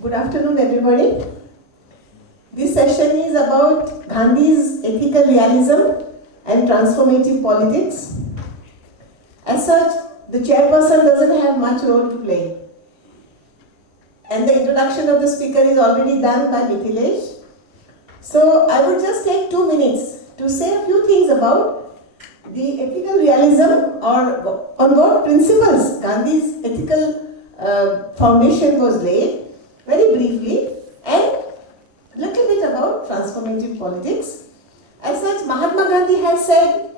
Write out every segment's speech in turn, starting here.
Good afternoon, everybody. This session is about Gandhi's ethical realism and transformative politics. As such, the chairperson doesn't have much role to play. And the introduction of the speaker is already done by Mithilesh. So I would just take 2 minutes to say a few things about the ethical realism or on what principles Gandhi's ethical foundation was laid, very briefly, and little bit about transformative politics. As such, Mahatma Gandhi has said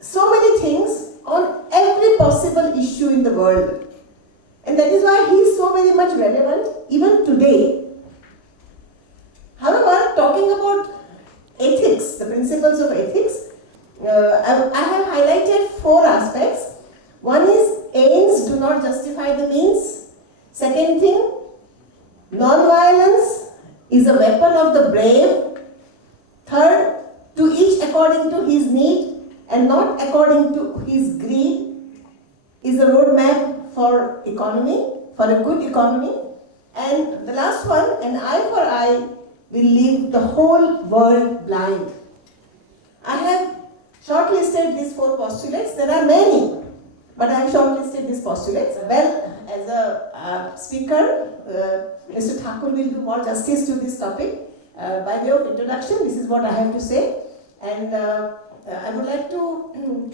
so many things on every possible issue in the world. And that is why he is so very much relevant even today. However, talking about ethics, the principles of ethics, I have highlighted 4 aspects. One is ends do not justify the means. Second thing, non-violence is a weapon of the brave. Third, to each according to his need and not according to his greed is a roadmap for economy, for a good economy. And the last one, an eye for eye will leave the whole world blind. I have shortlisted these 4 postulates. There are many, but I have shortlisted these postulates. Well, as a speaker, Mr. Thakur will do more justice to this topic. By way of introduction, this is what I have to say. And I would like to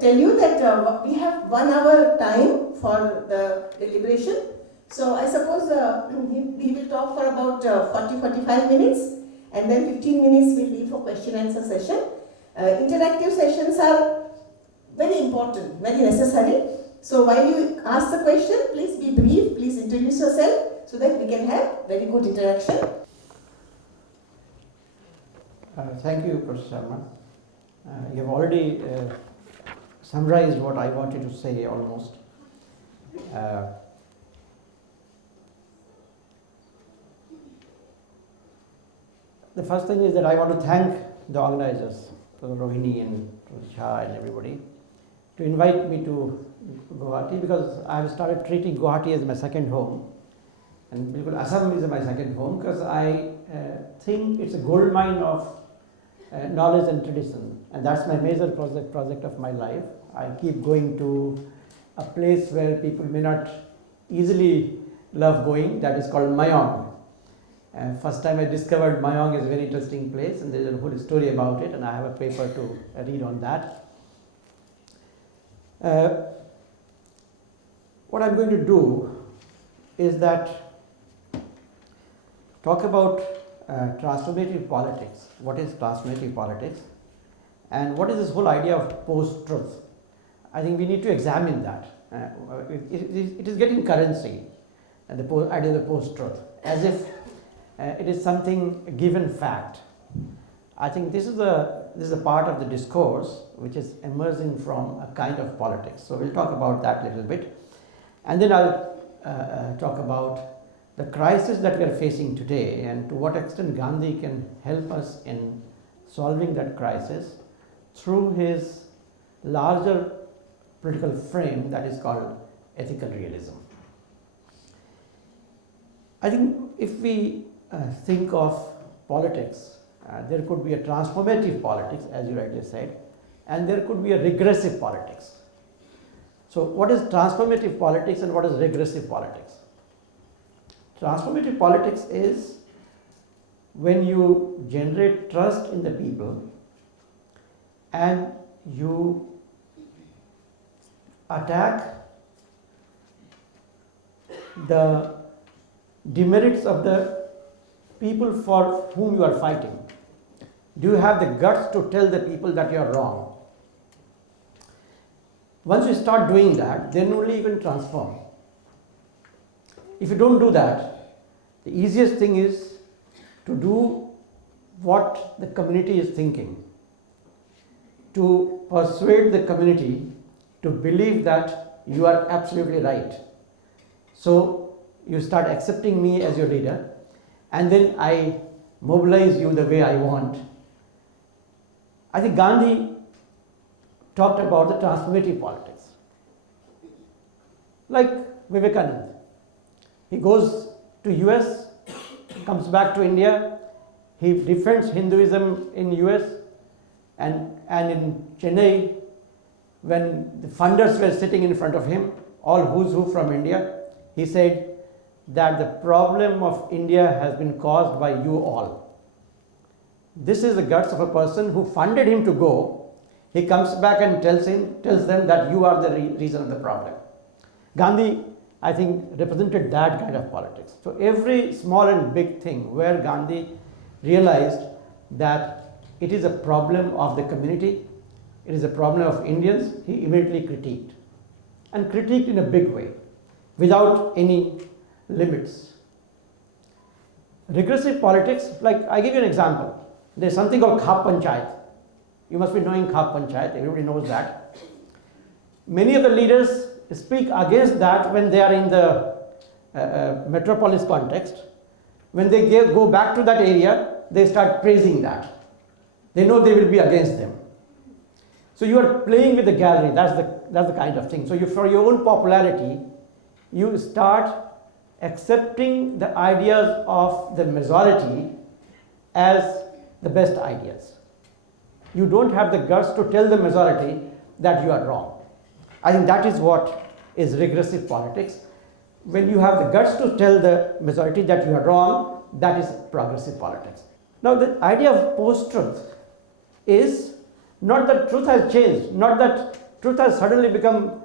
tell you that we have 1 hour time for the deliberation. So I suppose we will talk for about 40-45 minutes, and then 15 minutes we'll leave for question and answer session. Interactive sessions are very important, very necessary. So while you ask the question, please be brief, please introduce yourself so that we can have very good interaction. Thank you, Professor Sharma. You have already summarized what I wanted to say almost. The first thing is that I want to thank the organizers, Professor Rohini and Professor Shah and everybody, to invite me to Guwahati, because I have started treating Guwahati as my second home, and Assam is my second home, because I think it's a gold mine of knowledge and tradition, and that's my major project of my life. I keep going to a place where people may not easily love going, that is called Mayong. First time I discovered Mayong is a very interesting place, and there is a whole story about it, and I have a paper to read on that. What I'm going to do is that talk about transformative politics. What is transformative politics? And what is this whole idea of post-truth? I think we need to examine that. It is getting currency, the idea of the post-truth, as if it is something given fact. I think this is a part of the discourse which is emerging from a kind of politics. So we'll talk about that a little bit. And then I'll talk about the crisis that we are facing today and to what extent Gandhi can help us in solving that crisis through his larger political frame that is called ethical realism. I think if we think of politics, there could be a transformative politics, as you rightly said, and there could be a regressive politics. So what is transformative politics and what is regressive politics? Transformative politics is when you generate trust in the people and you attack the demerits of the people for whom you are fighting. Do you have the guts to tell the people that you are wrong? Once you start doing that, then only you can transform. If you don't do that, the easiest thing is to do what the community is thinking, to persuade the community to believe that you are absolutely right. So you start accepting me as your leader, and then I mobilize you the way I want. I think Gandhi talked about the transformative politics. Like Vivekananda, he goes to US, comes back to India, he defends Hinduism in US, and in Chennai, when the funders were sitting in front of him, all who's who from India, he said that the problem of India has been caused by you all. This is the guts of a person who funded him to go. He comes back and tells them that you are the reason of the problem. Gandhi, I think, represented that kind of politics. So every small and big thing where Gandhi realized that it is a problem of the community, it is a problem of Indians, he immediately critiqued. And critiqued in a big way, without any limits. Regressive politics, like I give you an example. There's something called Khap Panchayat. You must be knowing Khap Panchayat, everybody knows that. Many of the leaders speak against that when they are in the metropolis context. When they go back to that area, they start praising that. They know they will be against them. So you are playing with the gallery, that's the kind of thing. So for your own popularity, you start accepting the ideas of the majority as the best ideas. You don't have the guts to tell the majority that you are wrong. I think that is what is regressive politics. When you have the guts to tell the majority that you are wrong, that is progressive politics. Now the idea of post-truth is not that truth has changed, not that truth has suddenly become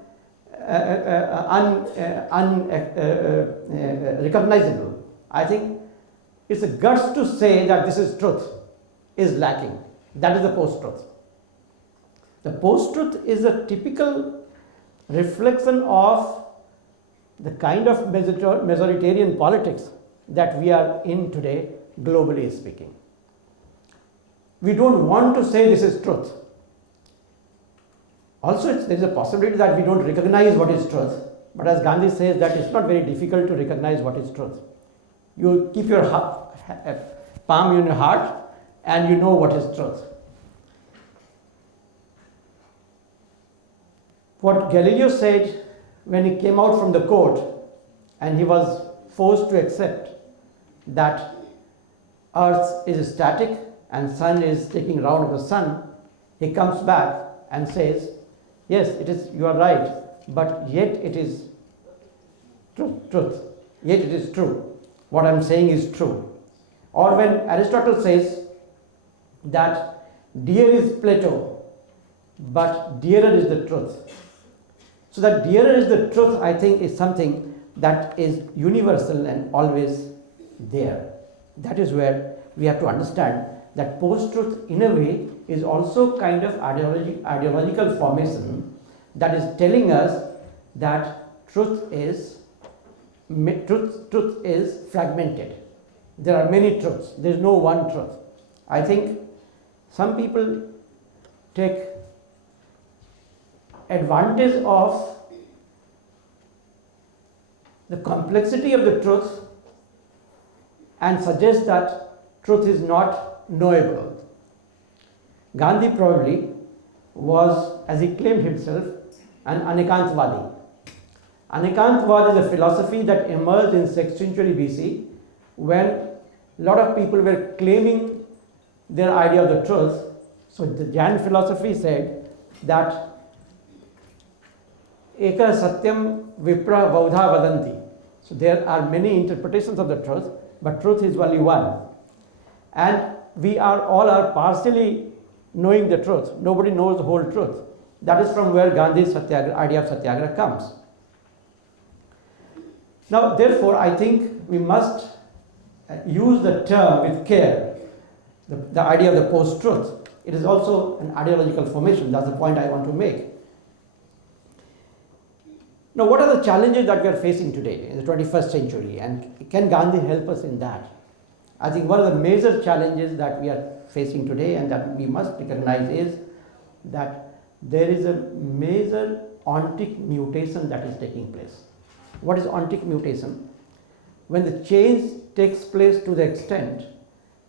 unrecognizable. I think it's a guts to say that this is truth is lacking. That is the post-truth. The post-truth is a typical reflection of the kind of majoritarian politics that we are in today, globally speaking. We don't want to say this is truth. Also, there is a possibility that we don't recognize what is truth, but as Gandhi says, that it's not very difficult to recognize what is truth. You keep your palm in your heart and you know what is truth. What Galileo said when he came out from the court and he was forced to accept that earth is static and sun is taking round of the sun, he comes back and says, yes, it is, you are right, but yet it is truth. Yet it is true. What I am saying is true. Or when Aristotle says that dear is Plato, but dearer is the truth. So that dearer is the truth, I think, is something that is universal and always there. That is where we have to understand that post-truth, in a way, is also kind of ideological formation that is telling us that truth is fragmented. There are many truths. There is no one truth. I think some people take advantage of the complexity of the truth and suggest that truth is not knowable. Gandhi probably was, as he claimed himself, an Anekantwadi. Anekantwad is a philosophy that emerged in 6th century BC when a lot of people were claiming their idea of the truth. So the Jain philosophy said that Eka Satyam Vipra Vaudha Vadanti. So there are many interpretations of the truth, but truth is only one. And we are all partially knowing the truth. Nobody knows the whole truth. That is from where Gandhi's idea of Satyagraha comes. Now, therefore, I think we must use the term with care, the idea of the post-truth. It is also an ideological formation. That's the point I want to make. Now, what are the challenges that we are facing today in the 21st century, and can Gandhi help us in that? I think one of the major challenges that we are facing today and that we must recognize is that there is a major ontic mutation that is taking place. What is ontic mutation? When the change takes place to the extent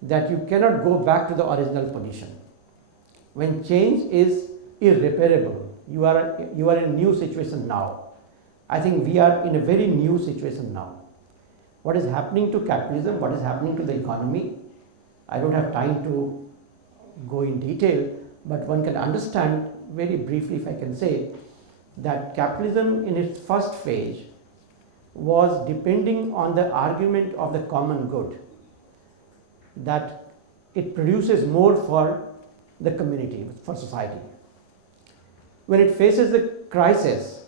that you cannot go back to the original position. When change is irreparable, you are in a new situation now. I think we are in a very new situation now. what is happening to capitalism, what is happening to the economy. I don't have time to go in detail, but one can understand very briefly, if I can say, that capitalism in its first phase was depending on the argument of the common good, that it produces more for the community, for society. When it faces the crisis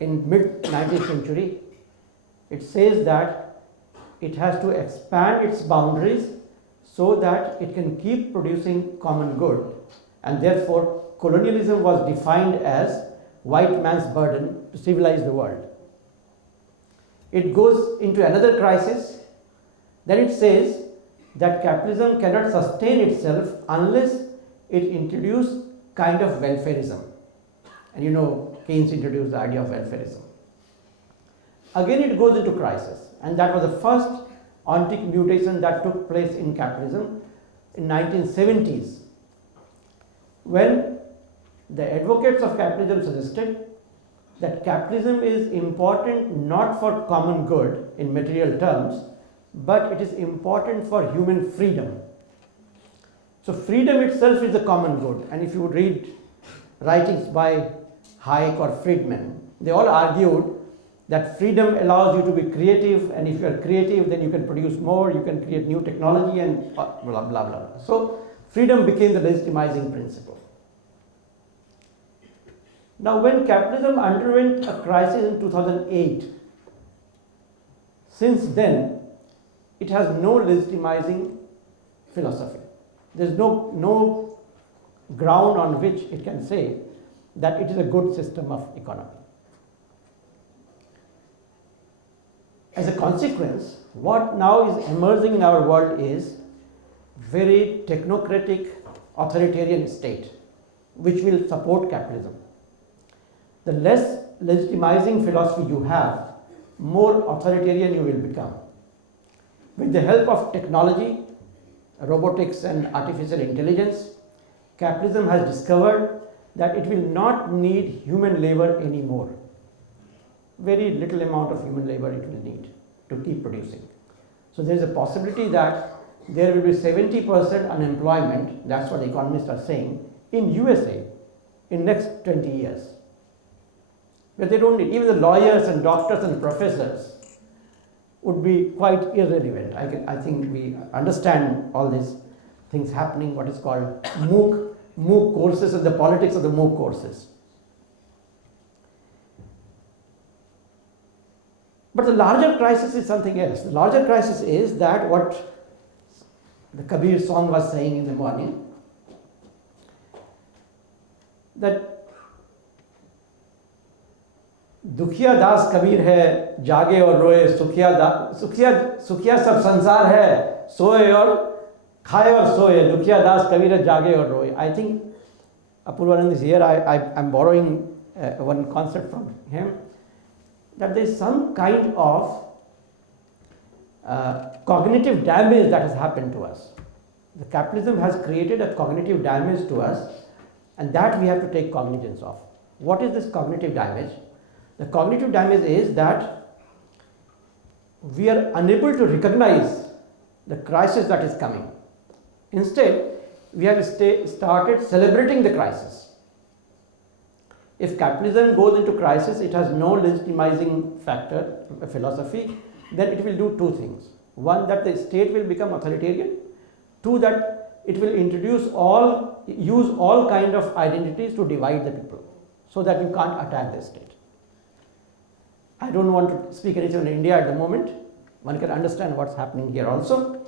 in mid 19th century, it says that it has to expand its boundaries so that it can keep producing common good, and therefore colonialism was defined as white man's burden to civilize the world. It goes into another crisis, then it says that capitalism cannot sustain itself unless it introduces kind of welfarism. And you know, Keynes introduced the idea of welfarism. Again it goes into crisis, and that was the first ontic mutation that took place in capitalism in 1970s, when the advocates of capitalism suggested that capitalism is important not for common good in material terms, but it is important for human freedom. So freedom itself is a common good, and if you read writings by Hayek or Friedman, they all argued that freedom allows you to be creative, and if you are creative, then you can produce more, you can create new technology, and blah blah blah blah. So freedom became the legitimizing principle. Now, when capitalism underwent a crisis in 2008, since then it has no legitimizing philosophy. There is no ground on which it can say that it is a good system of economy. As a consequence, what now is emerging in our world is very technocratic authoritarian state which will support capitalism. The less legitimizing philosophy you have, more authoritarian you will become. With the help of technology, robotics and artificial intelligence, capitalism has discovered that it will not need human labor anymore. Very little amount of human labor it will need to keep producing. So there is a possibility that there will be 70% unemployment, that's what economists are saying, in USA in next 20 years. But they don't need, even the lawyers and doctors and professors would be quite irrelevant. I think we understand all these things happening, what is called MOOC courses and the politics of the MOOC courses. But the larger crisis is something else. The larger crisis is that what the Kabir song was saying in the morning, that दुखिया दास कबीर है जागे और रोए, सुखिया सब संसार है सोए और खाए और सोए, दुखिया दास कबीर है जागे और रोए. I think Apurvanand is here. I'm borrowing one concept from him, that there is some kind of cognitive damage that has happened to us. The capitalism has created a cognitive damage to us, and that we have to take cognizance of. What is this cognitive damage? The cognitive damage is that we are unable to recognize the crisis that is coming. Instead, we have started celebrating the crisis. If capitalism goes into crisis, it has no legitimizing factor, philosophy, then it will do two things. One, that the state will become authoritarian. Two, that it will use all kind of identities to divide the people so that you can't attack the state. I don't want to speak anything on India at the moment. One can understand what's happening here also.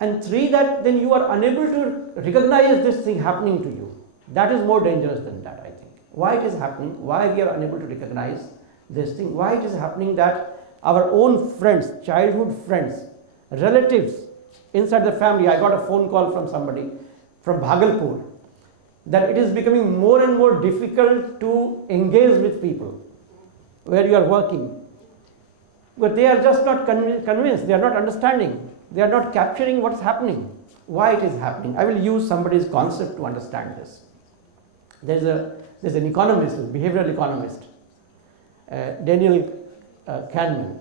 And three, that then you are unable to recognize this thing happening to you. That is more dangerous than that, I think. Why it is happening, why we are unable to recognize this thing, why it is happening that our own friends, childhood friends, relatives inside the family. I got a phone call from somebody from Bhagalpur that it is becoming more and more difficult to engage with people where you are working, but they are just not convinced, they are not understanding, they are not capturing what is happening, why it is happening. I will use somebody's concept to understand this. There's an economist, a behavioral economist, Daniel Kahneman,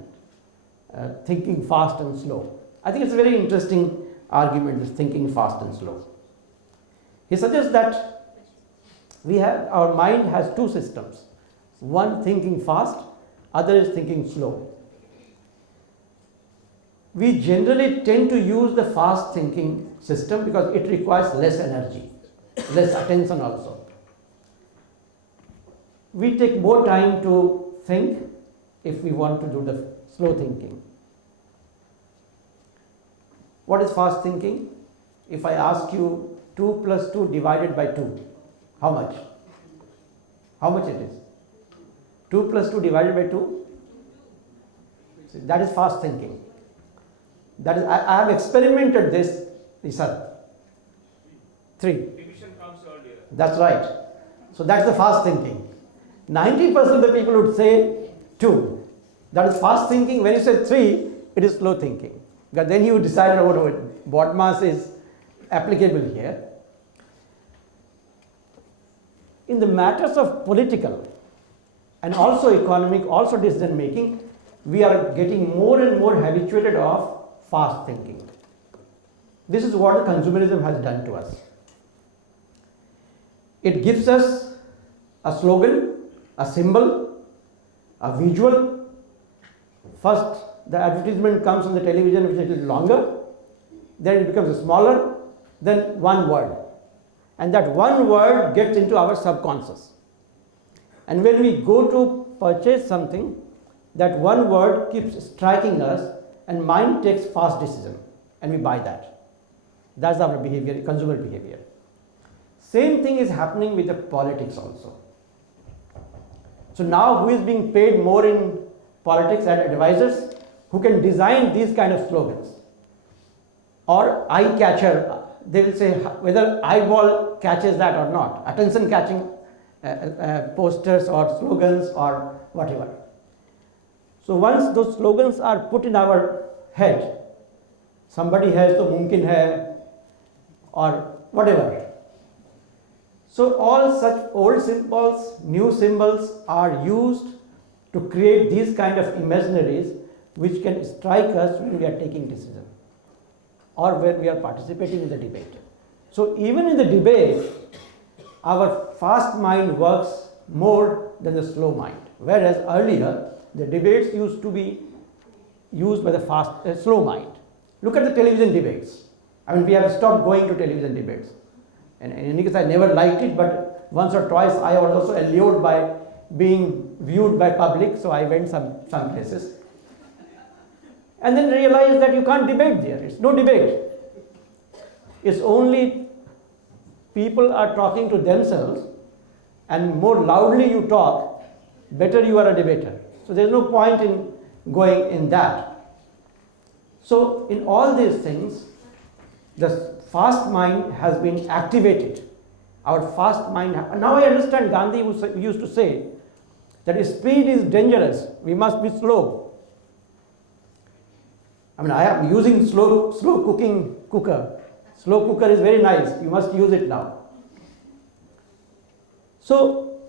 thinking fast and slow. I think it's a very interesting argument, this thinking fast and slow. He suggests that our mind has two systems, one thinking fast, other is thinking slow. We generally tend to use the fast thinking system because it requires less energy, less attention also. We take more time to think if we want to do the slow thinking. What is fast thinking? If I ask you 2 plus 2 divided by 2, how much? How much it is? 2 plus 2 divided by 2? See, that is fast thinking. That is, I have experimented this, sir. 3. Division comes earlier. That's right. So that's the fast thinking. 90% of the people would say 2. That is fast thinking. When you say 3, it is slow thinking. Because then you decide what BODMAS is applicable here. In the matters of political and also economic, also decision making, we are getting more and more habituated of fast thinking. This is what consumerism has done to us. It gives us a slogan, a symbol, a visual. First, the advertisement comes on the television, which is a little longer, then it becomes smaller, then one word. And that one word gets into our subconscious. And when we go to purchase something, that one word keeps striking us and mind takes fast decision and we buy that. That's our behavior, consumer behavior. Same thing is happening with the politics also. So now who is being paid more in politics and advisors who can design these kind of slogans or eye catcher, they will say whether eyeball catches that or not, attention catching posters or slogans or whatever. So once those slogans are put in our head, somebody has to mumkin hai or whatever. So all such old symbols, new symbols are used to create these kind of imaginaries which can strike us when we are taking decision or when we are participating in the debate. So even in the debate, our fast mind works more than the slow mind, whereas earlier the debates used to be used by the slow mind. Look at the television debates. I mean, we have stopped going to television debates. And in any case, I never liked it, but once or twice I was also allured by being viewed by public, so I went some places. And then realized that you can't debate there. It's no debate. It's only people are talking to themselves, and more loudly you talk, better you are a debater. So there's no point in going in that. So in all these things, the fast mind has been activated. Our fast mind, now I understand Gandhi used to say that speed is dangerous, we must be slow. I mean, I am using slow cooking cooker. Slow cooker is very nice, you must use it now. So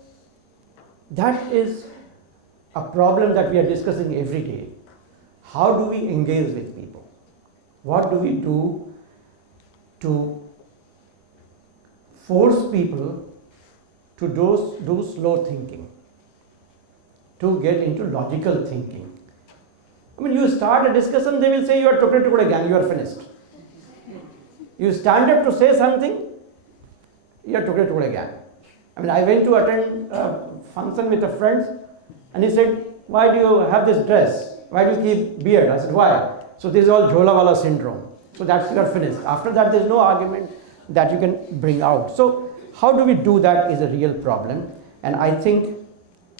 that is a problem that we are discussing every day. How do we engage with people? What do we do to force people to do slow thinking, to get into logical thinking? I mean, you start a discussion, they will say you are tukde again, you are finished. You stand up to say something, you are tukde again. I mean, I went to attend a function with a friend, and he said, why do you have this dress? Why do you keep beard? I said, why? So this is all Jholawala syndrome. So that's you are finished. After that, there is no argument that you can bring out. So how do we do that is a real problem. And I think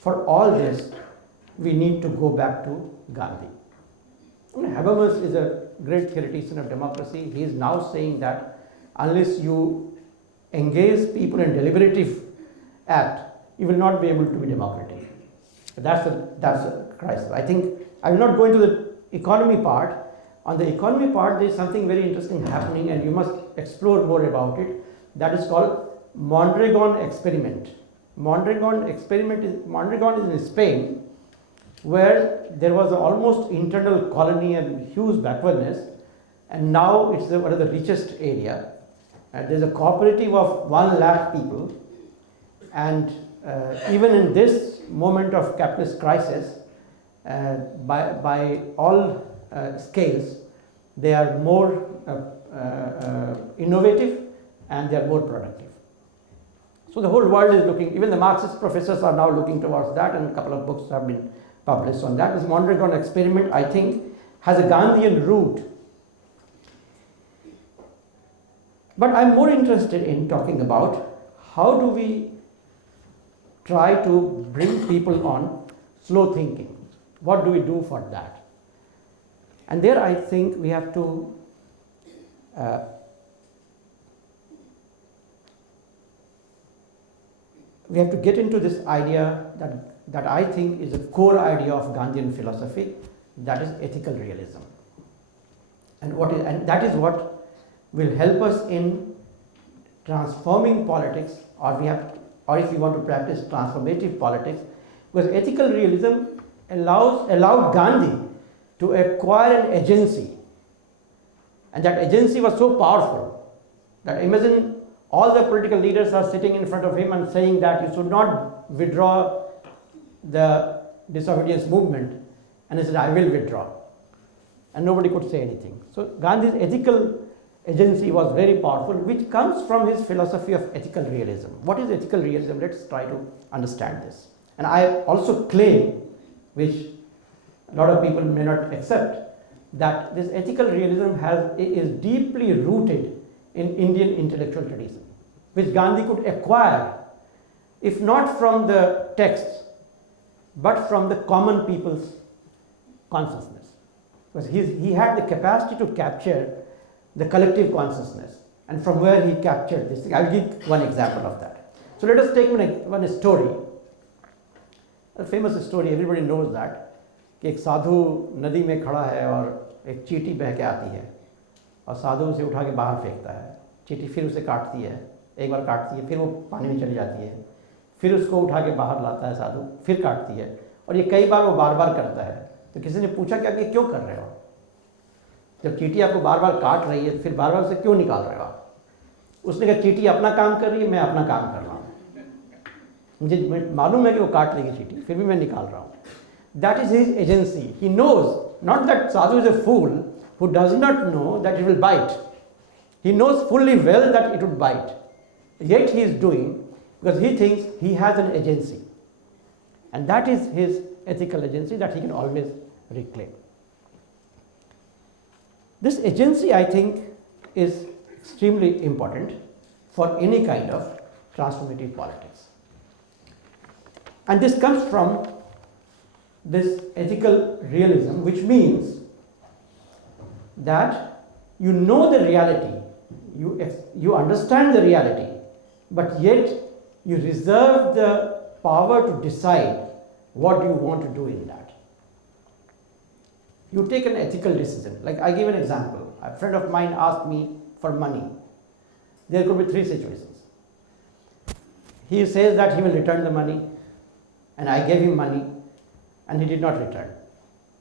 for all this, we need to go back to Gandhi. I mean, Habermas is a great theoretician of democracy. He is now saying that unless you engage people in deliberative act, you will not be able to be democratic. That's a crisis. I think I will not go into the economy part. On the economy part, there is something very interesting happening, and you must explore more about it. That is called Mondragon experiment. Mondragon is in Spain, where there was almost internal colony and huge backwardness, and now it's one of the richest area. And there's a cooperative of 1 lakh people, and even in this moment of capitalist crisis, by all scales, they are more innovative and they are more productive. So the whole world is looking, even the Marxist professors are now looking towards that, and a couple of books have been published on that. This Mondragon experiment, I think, has a Gandhian root. But I'm more interested in talking about how do we try to bring people on slow thinking. What do we do for that? And there I think we have to get into this idea that I think is a core idea of Gandhian philosophy, that is ethical realism. And that is what will help us in transforming politics, or if we want to practice transformative politics, because ethical realism allowed Gandhi to acquire an agency, and that agency was so powerful that imagine all the political leaders are sitting in front of him and saying that you should not withdraw the disobedience movement, and he said, I will withdraw, and nobody could say anything. So Gandhi's ethical agency was very powerful, which comes from his philosophy of ethical realism. What is ethical realism? Let's try to understand this. And I also claim, which a lot of people may not accept, that this ethical realism is deeply rooted in Indian intellectual tradition, which Gandhi could acquire, if not from the texts, but from the common people's consciousness. Because he had the capacity to capture the collective consciousness, and from where he captured this thing. I'll give one example of that. So let us take one story, a famous story, everybody knows that, कि एक साधु नदी में खड़ा है और एक चींटी बह के आती है और साधु उसे उठा के बाहर फेंकता है, चींटी फिर उसे काटती है, एक बार काटती है, फिर वो पानी में चली जाती है, फिर उसको उठा के बाहर लाता है साधु, फिर काटती है, और ये कई बार वो बार बार करता है। तो किसी ने पूछा कि आप ये क्यों कर रहे हो? जब चींटी आपको बार बार काट रही है तो फिर बार बार उसे क्यों निकाल रहे हो आप? उसने कहा चींटी अपना काम कर रही है, मैं अपना काम कर रहा हूँ, मुझे मालूम है कि वो काट लेगी चींटी, फिर भी मैं निकाल रहा हूँ। That is his agency. He knows, not that sadhu is a fool who does not know that it will bite. He knows fully well that it would bite. Yet he is doing because he thinks he has an agency. And that is his ethical agency that he can always reclaim. This agency, I think, is extremely important for any kind of transformative politics. And this comes from this ethical realism, which means that you know the reality, you understand the reality, but yet you reserve the power to decide what you want to do in that. You take an ethical decision. Like I give an example. A friend of mine asked me for money. There could be 3 situations. He says that he will return the money, and I gave him money, and he did not return.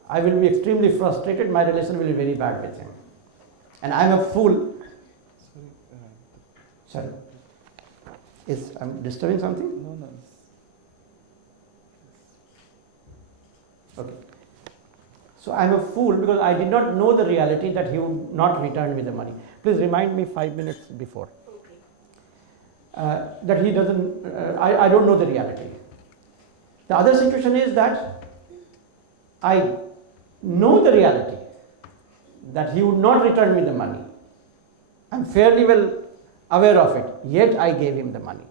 I will be extremely frustrated, my relation will be very bad with him. And I am a fool. Sorry. I'm disturbing something? No. Okay. So I am a fool because I did not know the reality that he would not return me the money. Please remind me 5 minutes before. That he doesn't, I don't know the reality. The other situation is that I know the reality that he would not return me the money. I am fairly well aware of it, yet I gave him the money.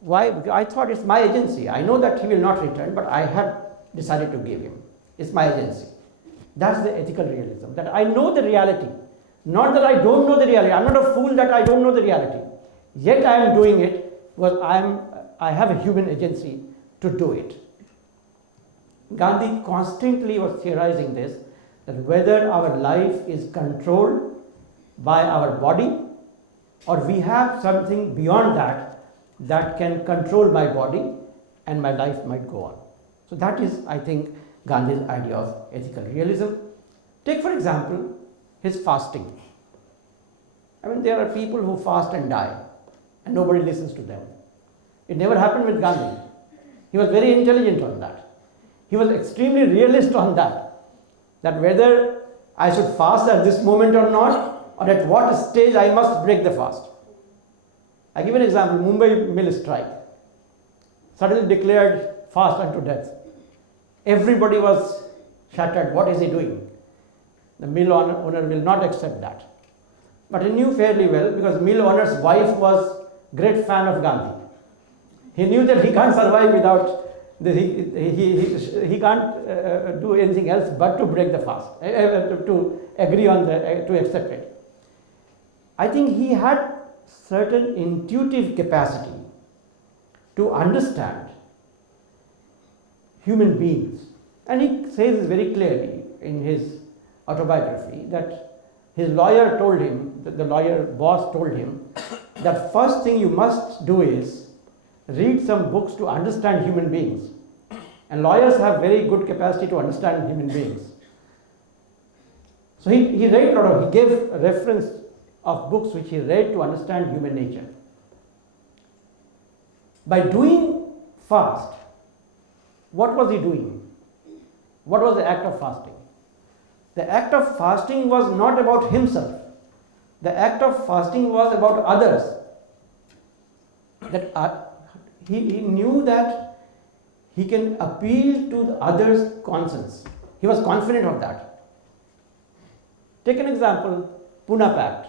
Why? Because I thought it's my agency. I know that he will not return, but I have decided to give him. It's my agency. That's the ethical realism, that I know the reality, not that I don't know the reality. I'm not a fool that I don't know the reality, yet I am doing it because I have a human agency to do it. Gandhi constantly was theorizing this, that whether our life is controlled by our body or we have something beyond that that can control my body and my life might go on. So that is, I think, Gandhi's idea of ethical realism. Take for example his fasting. I mean, there are people who fast and die and nobody listens to them. It never happened with Gandhi. He was very intelligent on that. He was extremely realist on that whether I should fast at this moment or not, or at what stage I must break the fast. I give an example, Mumbai mill strike. Suddenly declared fast unto death. Everybody was shattered. What is he doing? The mill owner will not accept that. But he knew fairly well, because mill owner's wife was great fan of Gandhi. He knew that he can't survive without he can't do anything else but to break the fast, to agree on to accept it. I think he had certain intuitive capacity to understand human beings, and he says this very clearly in his autobiography that his lawyer told him, the lawyer boss told him, that first thing you must do is read some books to understand human beings. And lawyers have very good capacity to understand human beings. So he read a lot of, he gave a reference of books which he read to understand human nature. By doing fast, what was he doing? What was the act of fasting? The act of fasting was not about himself. The act of fasting was about others. That he knew that he can appeal to the others' conscience. He was confident of that. Take an example, Pune Pact.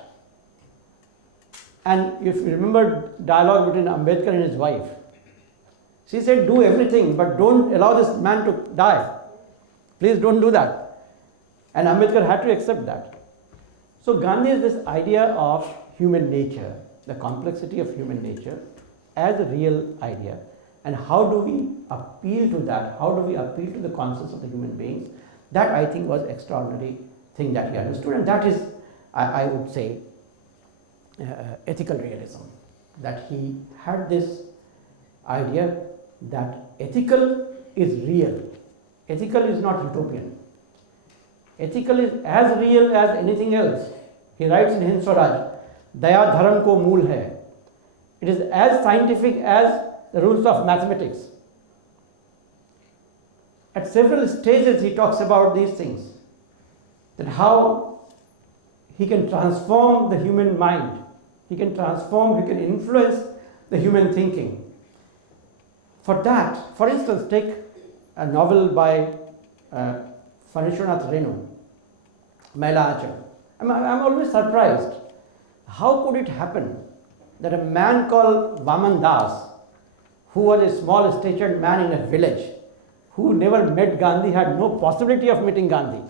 And if you remember dialogue between Ambedkar and his wife, she said, do everything, but don't allow this man to die. Please don't do that. And Ambedkar had to accept that. So Gandhi is this idea of human nature, the complexity of human nature, as a real idea. And how do we appeal to that? How do we appeal to the conscience of the human beings? That, I think, was extraordinary thing that he understood, and that is, I would say, ethical realism. That he had this idea that ethical is real. Ethical is not utopian. Ethical is as real as anything else. He writes in Hind Swaraj, Daya dharam ko mool hai. It is as scientific as the rules of mathematics. At several stages he talks about these things, that how he can transform the human mind, he can influence the human thinking. For that, for instance, take a novel by Phanishwanath Renu, Maila Achal. I'm always surprised. How could it happen that a man called Vaman Das, who was a small statured man in a village, who never met Gandhi, had no possibility of meeting Gandhi,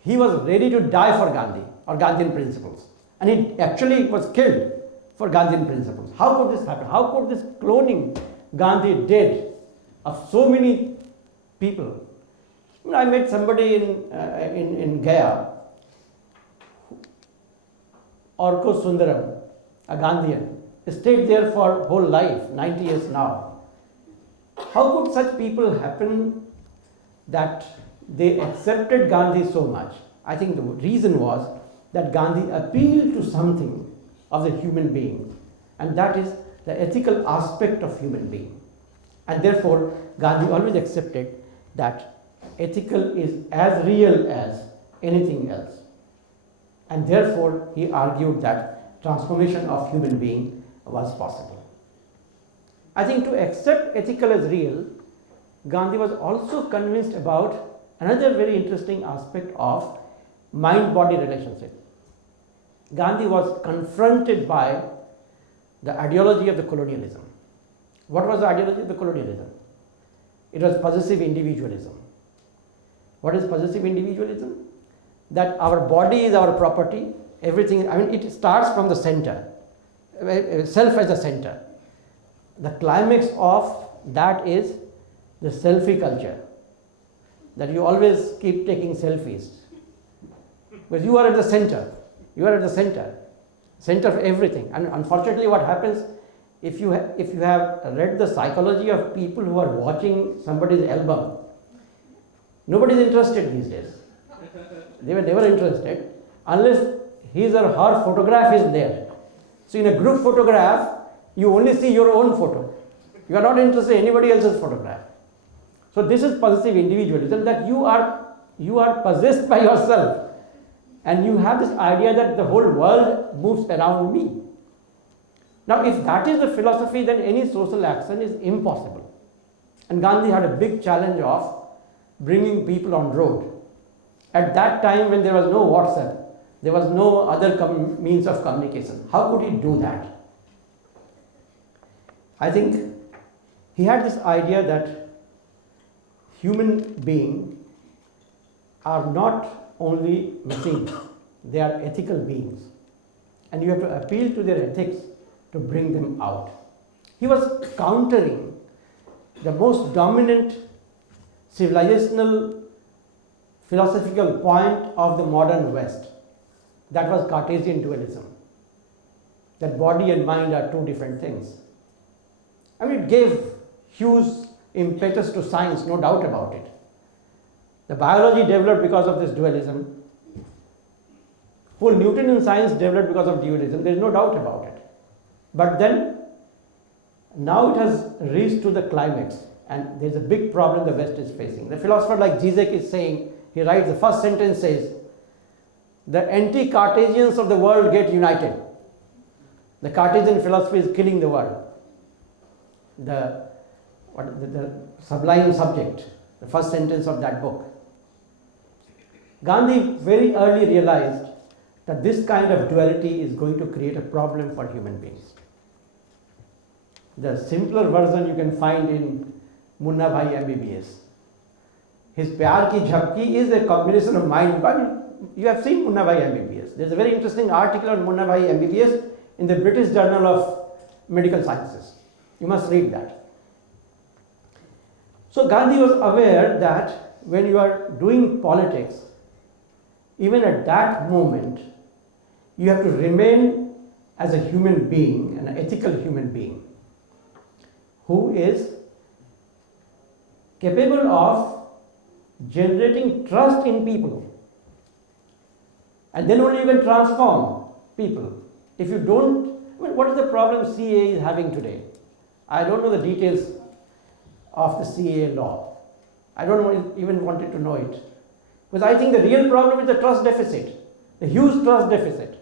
he was ready to die for Gandhi or Gandhian principles. And he actually was killed for Gandhian principles. How could this happen? How could this cloning Gandhi did of so many people? I met somebody in Gaya, Orko Sundaram, a Gandhian, stayed there for whole life, 90 years now. How could such people happen that they accepted Gandhi so much? I think the reason was that Gandhi appealed to something of the human being, and that is the ethical aspect of human being. And therefore, Gandhi always accepted that ethical is as real as anything else. And therefore, he argued that transformation of human being was possible. I think to accept ethical as real, Gandhi was also convinced about another very interesting aspect of mind-body relationship. Gandhi was confronted by the ideology of the colonialism. What was the ideology of the colonialism? It was possessive individualism. What is possessive individualism? That our body is our property, everything, it starts from the center, self as a center. The climax of that is the selfie culture, that you always keep taking selfies, because you are at the center, center of everything. And unfortunately what happens, if you have read the psychology of people who are watching somebody's album, nobody is interested these days. They were never interested unless his or her photograph is there. So in a group photograph, you only see your own photo. You are not interested in anybody else's photograph. So this is possessive individualism, that you are possessed by yourself, and you have this idea that the whole world moves around me. Now if that is the philosophy, then any social action is impossible. And Gandhi had a big challenge of bringing people on road. At that time, when there was no WhatsApp, there was no other means of communication, how could he do that? I think he had this idea that human beings are not only machines, they are ethical beings, and you have to appeal to their ethics to bring them out. He was countering the most dominant civilizational philosophical point of the modern West, that was Cartesian dualism, that body and mind are two different things. I mean, it gave huge impetus to science, no doubt about it. The biology developed because of this dualism. Whole Newtonian science developed because of dualism, there is no doubt about it. But then, now it has reached to the climax, and there is a big problem the West is facing. The philosopher like Zizek is saying, he writes, the first sentence says, the anti-Cartesians of the world get united. The Cartesian philosophy is killing the world. The sublime subject, the first sentence of that book. Gandhi very early realized that this kind of duality is going to create a problem for human beings. The simpler version you can find in Munna Bhai MBBS. His Pyar Ki Jhabki is a combination of mind. I mean, you have seen Munna Bhai MBBS. There is a very interesting article on Munna Bhai MBBS in the British Journal of Medical Sciences. You must read that. So Gandhi was aware that when you are doing politics, even at that moment, you have to remain as a human being, an ethical human being, who is capable of generating trust in people. And then only you can transform people. If you don't, I mean, what is the problem CAA is having today? I don't know the details of the CAA law. I don't even wanted to know it. Because I think the real problem is the trust deficit, the huge trust deficit.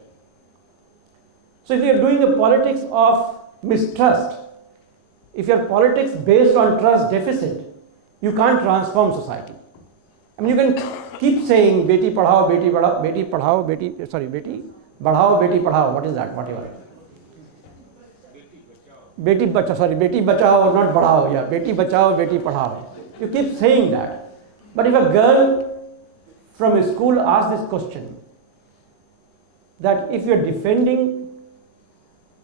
So if you are doing a politics of mistrust, if your politics based on trust deficit, you can't transform society. I mean, you can keep saying beti padhao, beti badhao, beti padhao, beti badhao, beti padhao. What is that? Whatever. Beti bachao, not badhao. Yeah, beti bachao, beti padhao. You keep saying that. But if a girl from a school asks this question, that if you are defending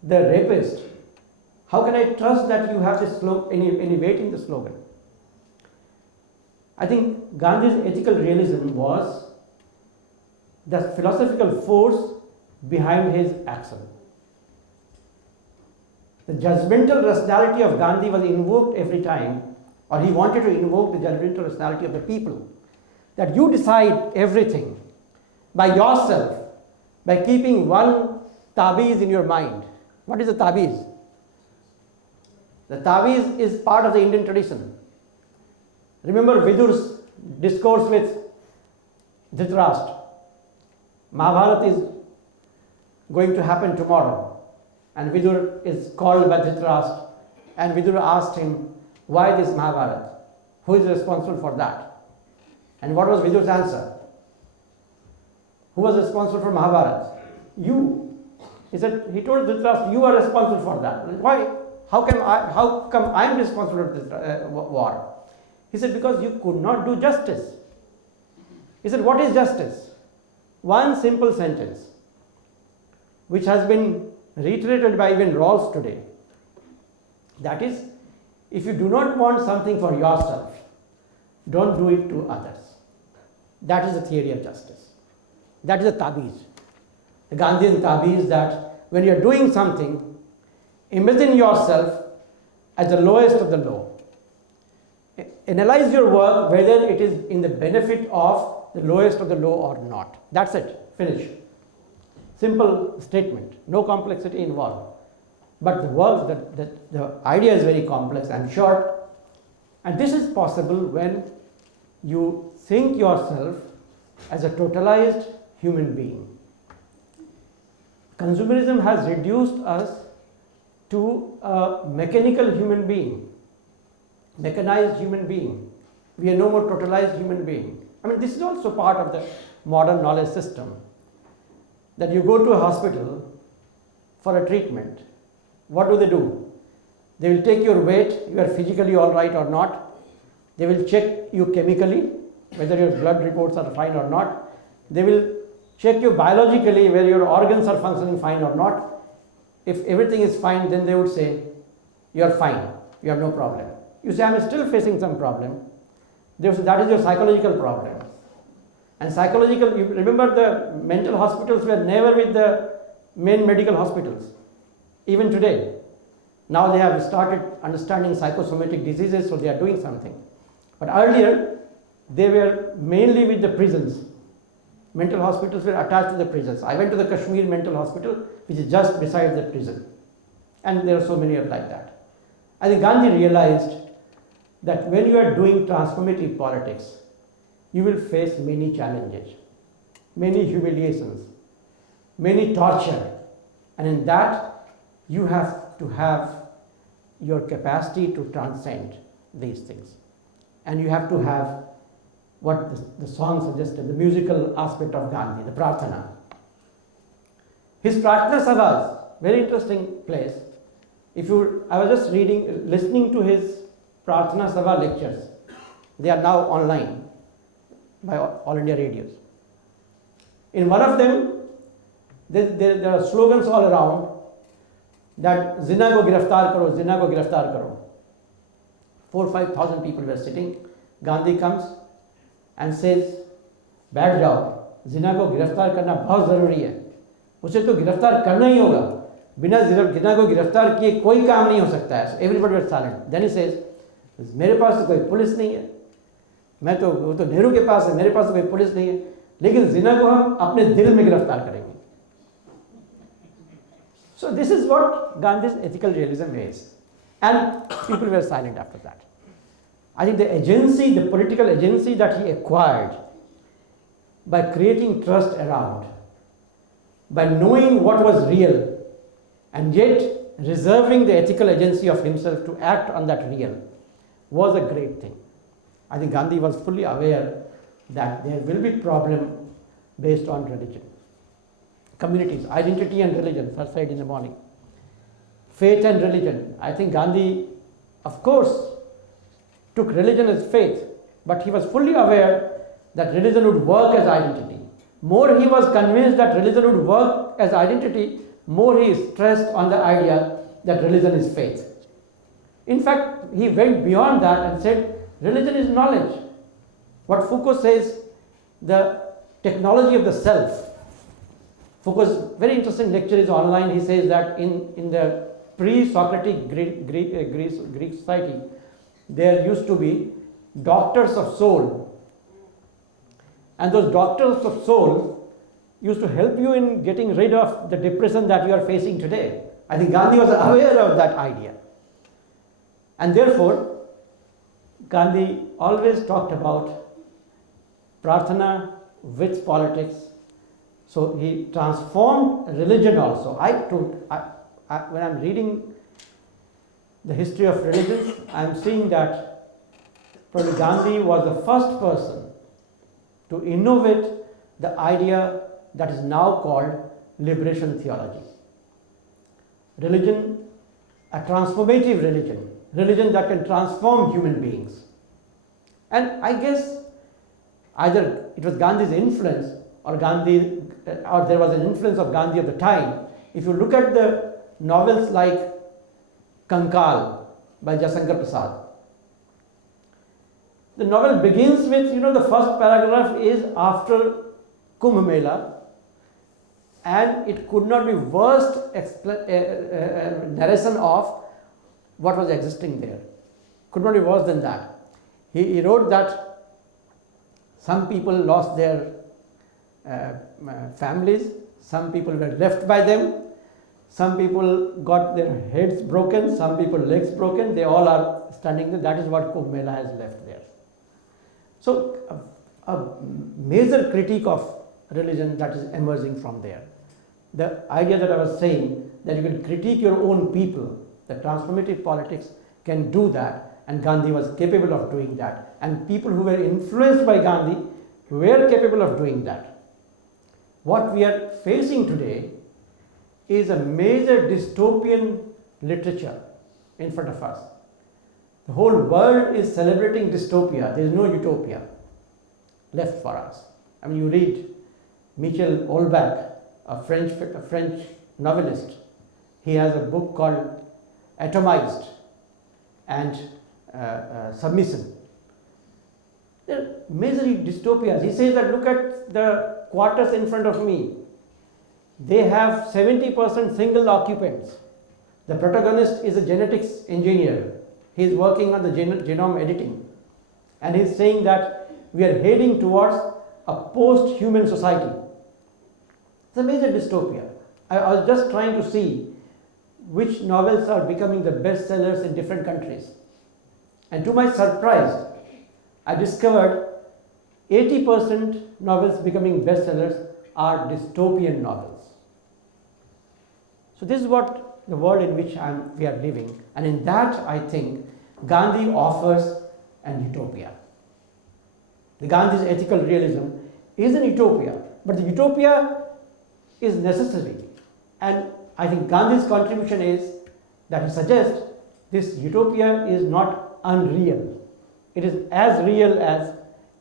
the rapist, how can I trust that you have this any weight in the slogan? I think Gandhi's ethical realism was the philosophical force behind his action. The judgmental rationality of Gandhi was invoked every time, or he wanted to invoke the judgmental rationality of the people, that you decide everything by yourself, by keeping one tabiz in your mind. What is a tabiz? The tabiz is part of the Indian tradition. Remember Vidur's discourse with Dhritarashtra. Mahabharata is going to happen tomorrow, and Vidur is called by Dhritarashtra, and Vidur asked him, why this Mahabharata? Who is responsible for that? And what was Vidur's answer? Who was responsible for Mahabharata? You. He told Dhritarashtra, you are responsible for that. Why? How come I am responsible for this war? He said, because you could not do justice. He said, what is justice? One simple sentence, which has been reiterated by even Rawls today. That is, if you do not want something for yourself, don't do it to others. That is the theory of justice. That is the tabiz. The Gandhian tabiz, that when you are doing something, Imagine yourself as the lowest of the low. Analyze your work whether it is in the benefit of the lowest of the low or not. That's it. Finish. Simple statement. No complexity involved. But the work, the idea is very complex, I'm sure. And this is possible when you think yourself as a totalized human being. Consumerism has reduced us to a mechanical human being, mechanized human being. We are no more totalized human being. I mean, this is also part of the modern knowledge system, that you go to a hospital for a treatment. What do? They will take your weight, you are physically all right or not. They will check you chemically, whether your blood reports are fine or not. They will check you biologically, whether your organs are functioning fine or not. If everything is fine, then they would say, you are fine, you have no problem. You say, I am still facing some problem. They would say, that is your psychological problem. And psychological, you remember the mental hospitals were never with the main medical hospitals, even today. Now they have started understanding psychosomatic diseases, so they are doing something. But earlier, they were mainly with the prisons. Mental hospitals were attached to the prisons. I went to the Kashmir Mental Hospital, which is just beside the prison. And there are so many like that. I think Gandhi realized that when you are doing transformative politics, you will face many challenges, many humiliations, many torture. And in that, you have to have your capacity to transcend these things. And you have to have what the song suggested, the musical aspect of Gandhi, the Prarthana. His Prarthana Sabhas, very interesting place. I was just listening to his Prarthana Sabha lectures. They are now online by All India radios. In one of them, there are slogans all around that zina ko giraftar karo, zina ko giraftar karo. 4,000-5,000 people were sitting. Gandhi comes and says, बैठ जाओ, जिना को गिरफ्तार करना बहुत ज़रूरी है, उसे तो गिरफ्तार करना ही होगा, बिना जिना को गिरफ्तार किए कोई काम नहीं हो सकता है. Everybody was silent. Then he says, मेरे पास तो कोई पुलिस नहीं है, वो तो नेहरू के पास है, मेरे पास तो कोई पुलिस नहीं है, लेकिन जिना को हम अपने दिल में गिरफ्तार करेंगे. So this is what Gandhi's ethical realism is. And people were silent after that. I think the agency, the political agency that he acquired by creating trust around, by knowing what was real, and yet reserving the ethical agency of himself to act on that real, was a great thing. I think Gandhi was fully aware that there will be problem based on religion. Communities, identity and religion, first said in the morning. Faith and religion. I think Gandhi, of course, took religion as faith, but he was fully aware that religion would work as identity. More he was convinced that religion would work as identity, more he stressed on the idea that religion is faith. In fact, he went beyond that and said, religion is knowledge. What Foucault says, the technology of the self. Foucault's very interesting lecture is online. He says that in the pre-Socratic Greek society, there used to be doctors of soul. And those doctors of soul used to help you in getting rid of the depression that you are facing today. I think Gandhi was aware of that idea. And therefore, Gandhi always talked about Prarthana with politics. So he transformed religion also. When I'm reading the history of religions, I'm seeing that probably Gandhi was the first person to innovate the idea that is now called liberation theology. Religion, a transformative religion, religion that can transform human beings. And I guess either it was Gandhi's influence or there was an influence of Gandhi at the time. If you look at the novels like Kankal by Jaishankar Prasad, the novel begins with, the first paragraph is after Kumbh Mela, and it could not be worst narration of what was existing there. Could not be worse than that. He wrote that some people lost their families, some people were left by them, some people got their heads broken, some people legs broken, they all are standing there. That is what Kumbh Mela has left there. So a major critique of religion that is emerging from there. The idea that I was saying, that you can critique your own people, the transformative politics can do that, and Gandhi was capable of doing that, and people who were influenced by Gandhi were capable of doing that. What we are facing today is a major dystopian literature in front of us. The whole world is celebrating dystopia. There is no utopia left for us. I mean, you read Michel Houellebecq, a French novelist. He has a book called Atomized and Submission. There are major dystopias. He says that look at the quarters in front of me. They have 70% single occupants. The protagonist is a genetics engineer. He is working on the genome editing. And he is saying that we are heading towards a post-human society. It's a major dystopia. I was just trying to see which novels are becoming the best sellers in different countries. And to my surprise, I discovered 80% novels becoming bestsellers are dystopian novels. So this is what the world in which we are living, and in that I think Gandhi offers an utopia. The Gandhi's ethical realism is an utopia, but the utopia is necessary, and I think Gandhi's contribution is that he suggests this utopia is not unreal. It is as real as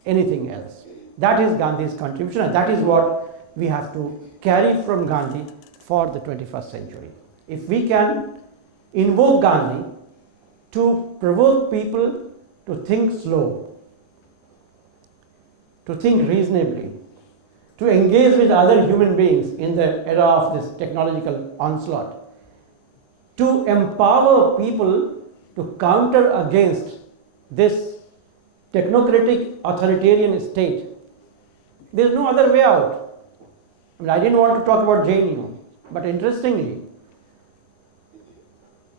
anything else. That is Gandhi's contribution, and that is what we have to carry from Gandhi for the 21st century. If we can invoke Gandhi to provoke people to think slow, to think reasonably, to engage with other human beings in the era of this technological onslaught, to empower people to counter against this technocratic authoritarian state. There is no other way out. I mean, I didn't want to talk about JNU, but interestingly,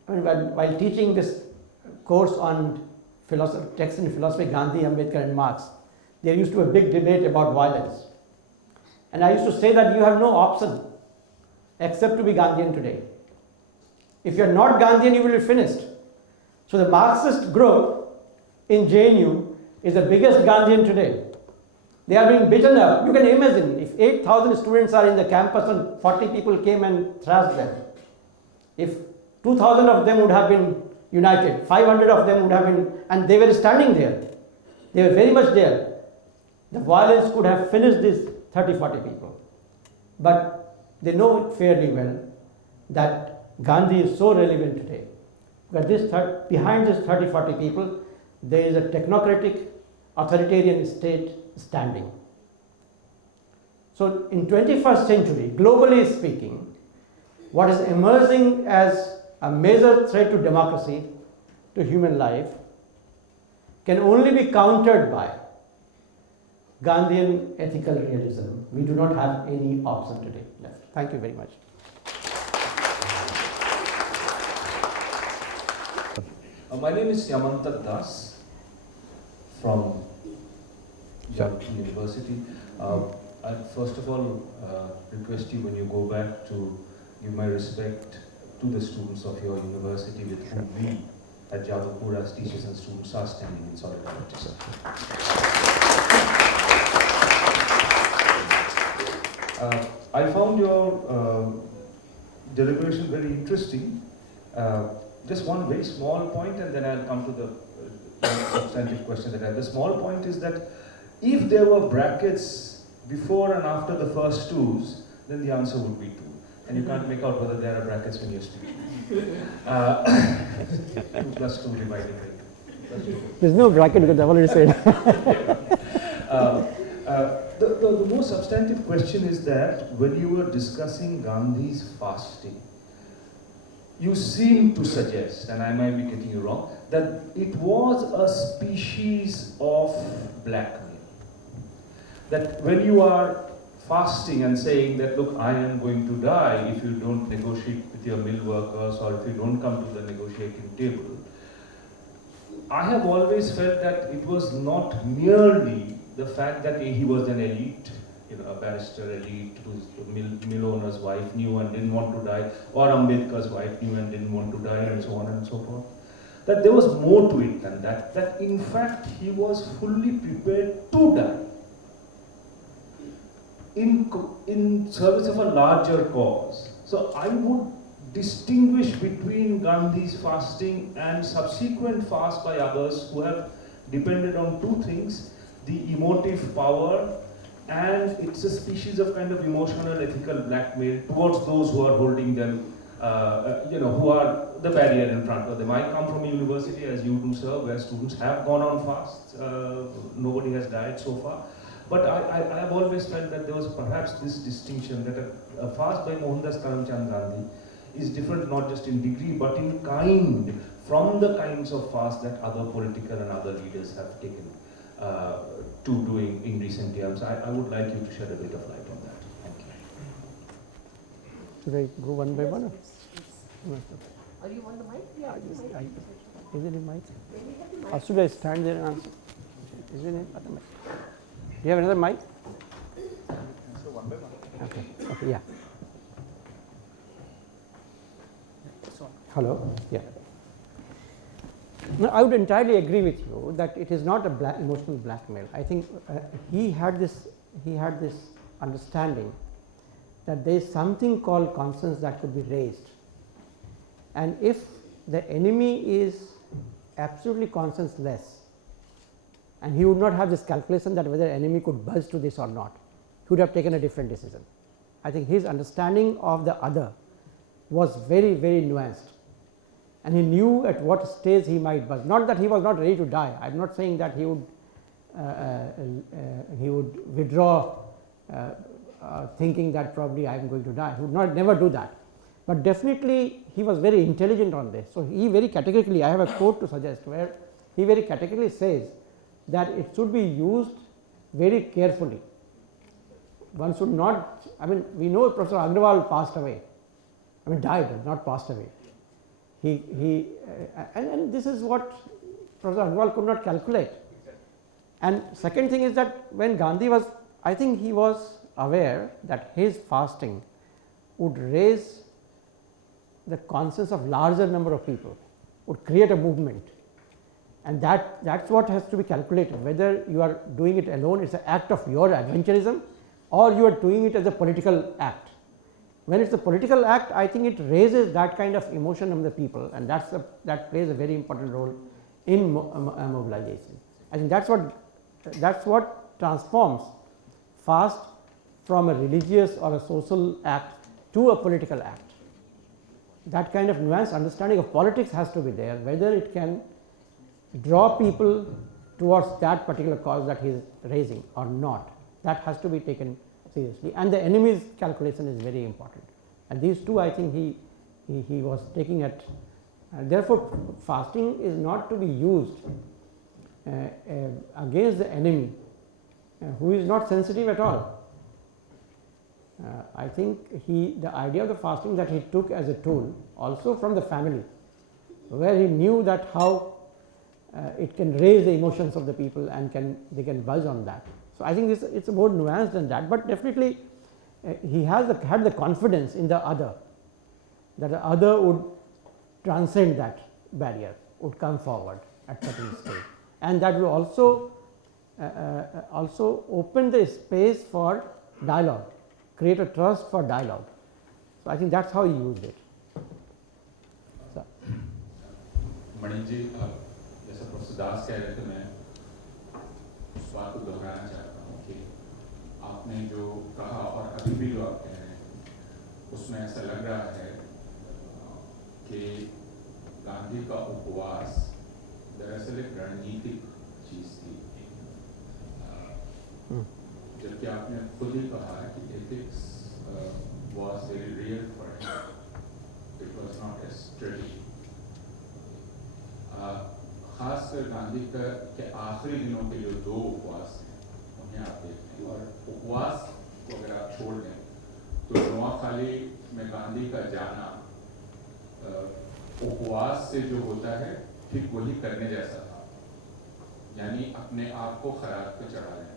I mean, while teaching this course on text and philosophy, Gandhi, Ambedkar and Marx, there used to be a big debate about violence. And I used to say that you have no option except to be Gandhian today. If you are not Gandhian, you will be finished. So the Marxist group in JNU is the biggest Gandhian today. They are being beaten up. You can imagine if 8,000 students are in the campus and 40 people came and thrashed them. If 2,000 of them would have been united, 500 of them would have been, and they were standing there. They were very much there. The violence could have finished these 30, 40 people. But they know fairly well that Gandhi is so relevant today. Because behind these 30, 40 people, there is a technocratic authoritarian state standing. So in 21st century, globally speaking, what is emerging as a major threat to democracy, to human life, can only be countered by Gandhian ethical realism. We do not have any option today left. Thank you very much. My name is Yamantak Das from Jhanvi University. I first of all request you, when you go back, to give my respect to the students of your university with whom we at Jadavpur as teachers and students are standing in solidarity. I found your deliberation very interesting. Just one very small point, and then I'll come to the substantive question that I have. The small point is that if there were brackets before and after the first twos, then the answer would be 2. And you can't make out whether there are brackets when you're studying. 2 plus 2 divided by 2. There's no bracket because I've already said. The more substantive question is that when you were discussing Gandhi's fasting, you seem to suggest, and I might be getting you wrong, that it was a species of blackmail. That when you are fasting and saying that, look, I am going to die if you don't negotiate with your mill workers or if you don't come to the negotiating table, I have always felt that it was not merely the fact that he was an elite, a barrister elite whose mill owner's wife knew and didn't want to die, or Ambedkar's wife knew and didn't want to die, and so on and so forth. That there was more to it than that. That in fact he was fully prepared to die in service of a larger cause. So I would distinguish between Gandhi's fasting and subsequent fast by others who have depended on two things: the emotive power, and it's a species of kind of emotional ethical blackmail towards those who are holding them, who are the barrier in front of them. I come from a university, as you do, sir, where students have gone on fasts. Nobody has died so far. But I have always felt that there was perhaps this distinction that a fast by Mohandas Karamchand Gandhi is different not just in degree but in kind from the kinds of fast that other political and other leaders have taken to doing in recent years. I would like you to shed a bit of light on that. Thank you. Should I go one by one? Or you want the mic? Yeah, Is it in mic? Or should I stand there and answer? Is it in other mic? Do you have another mic? So one by one. Okay, yeah. Hello? Yeah. No, I would entirely agree with you that it is not a emotional blackmail. I think he had this understanding that there is something called conscience that could be raised, and if the enemy is absolutely conscienceless, and he would not have this calculation that whether enemy could budge to this or not, he would have taken a different decision. I think his understanding of the other was very, very nuanced, and he knew at what stage he might budge. Not that he was not ready to die. I am not saying that he would withdraw thinking that probably I am going to die. He would never do that. But definitely he was very intelligent on this. So he very categorically, I have a quote to suggest where he very categorically says that it should be used very carefully. One should not, we know Professor Agrawal passed away, died, not passed away. And this is what Professor Agrawal could not calculate. And second thing is that when Gandhi was, I think he was aware that his fasting would raise the conscience of larger number of people, would create a movement. And that's what has to be calculated, whether you are doing it alone, it's an act of your adventurism, or you are doing it as a political act. When it's a political act, I think it raises that kind of emotion among the people, and that plays a very important role in mobilization. I think that's what transforms fast from a religious or a social act to a political act. That kind of nuanced understanding of politics has to be there, whether it can draw people towards that particular cause that he is raising or not. That has to be taken seriously, and the enemy's calculation is very important, and these two I think he was taking at. Therefore, fasting is not to be used against the enemy who is not sensitive at all. I think the idea of the fasting that he took as a tool also from the family, where he knew that how it can raise the emotions of the people and they can buzz on that. So I think it's more nuanced than that, but definitely he had the confidence in the other, that the other would transcend that barrier, would come forward at certain stage, and that will also open the space for dialogue, create a trust for dialogue. So I think that's how he used it. So. Mani ji, जैसा professor दास कह रहे थे, मैं उस बात को दोहराना चाहता हूँ कि आपने जो कहा और अभी भी जो आप कह रहे हैं उसमें ऐसा लग रहा है कि गांधी का उपवास दरअसल एक रणनीतिक चीज थी। जबकि आपने खुद ही कहा है कि ethics was very real for him. It was not a strategy. खासकर गांधी का के आखिरी दिनों के जो 2 उपवास हैं उन्हें आप देखते हैं, और उपवास को अगर आप छोड़ दें तो नोआखाली में गांधी का जाना उपवास से जो होता है ठीक वही करने जैसा था, यानी अपने आप को खराब पे चढ़ा लेना,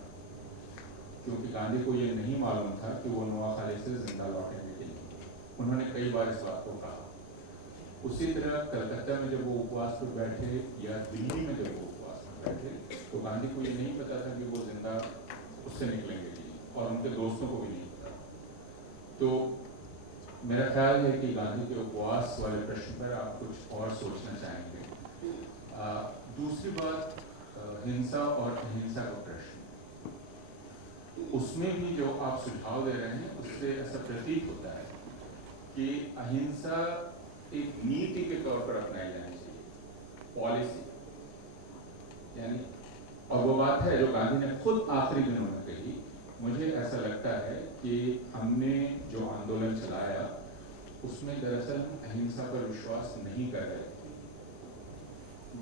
क्योंकि गांधी को ये नहीं मालूम था कि वो नोआखाली से जिंदा लौटेंगे कि नहीं। उन्होंने कई बार इस बात को कहा। उसी तरह कलकत्ता में जब वो उपवास पर बैठे या दिल्ली में जब वो उपवास पर बैठे तो गांधी को ये नहीं पता था कि वो जिंदा उससे निकलेंगे कि नहीं, और उनके दोस्तों को भी नहीं पता। तो मेरा ख्याल है कि गांधी के उपवास वाले प्रश्न पर आप कुछ और सोचना चाहेंगे। दूसरी बात, हिंसा और अहिंसा का प्रश्न, उसमें भी जो आप सुझाव दे रहे हैं उससे ऐसा प्रतीत होता है कि अहिंसा एक नीति के तौर पर अपनाई जानी चाहिए, पॉलिसी, यानी, और वो बात है जो गांधी ने खुद आखिरी दिनों में कही। मुझे ऐसा लगता है कि हमने जो आंदोलन चलाया उसमें दरअसल हम अहिंसा पर विश्वास नहीं कर रहे थे।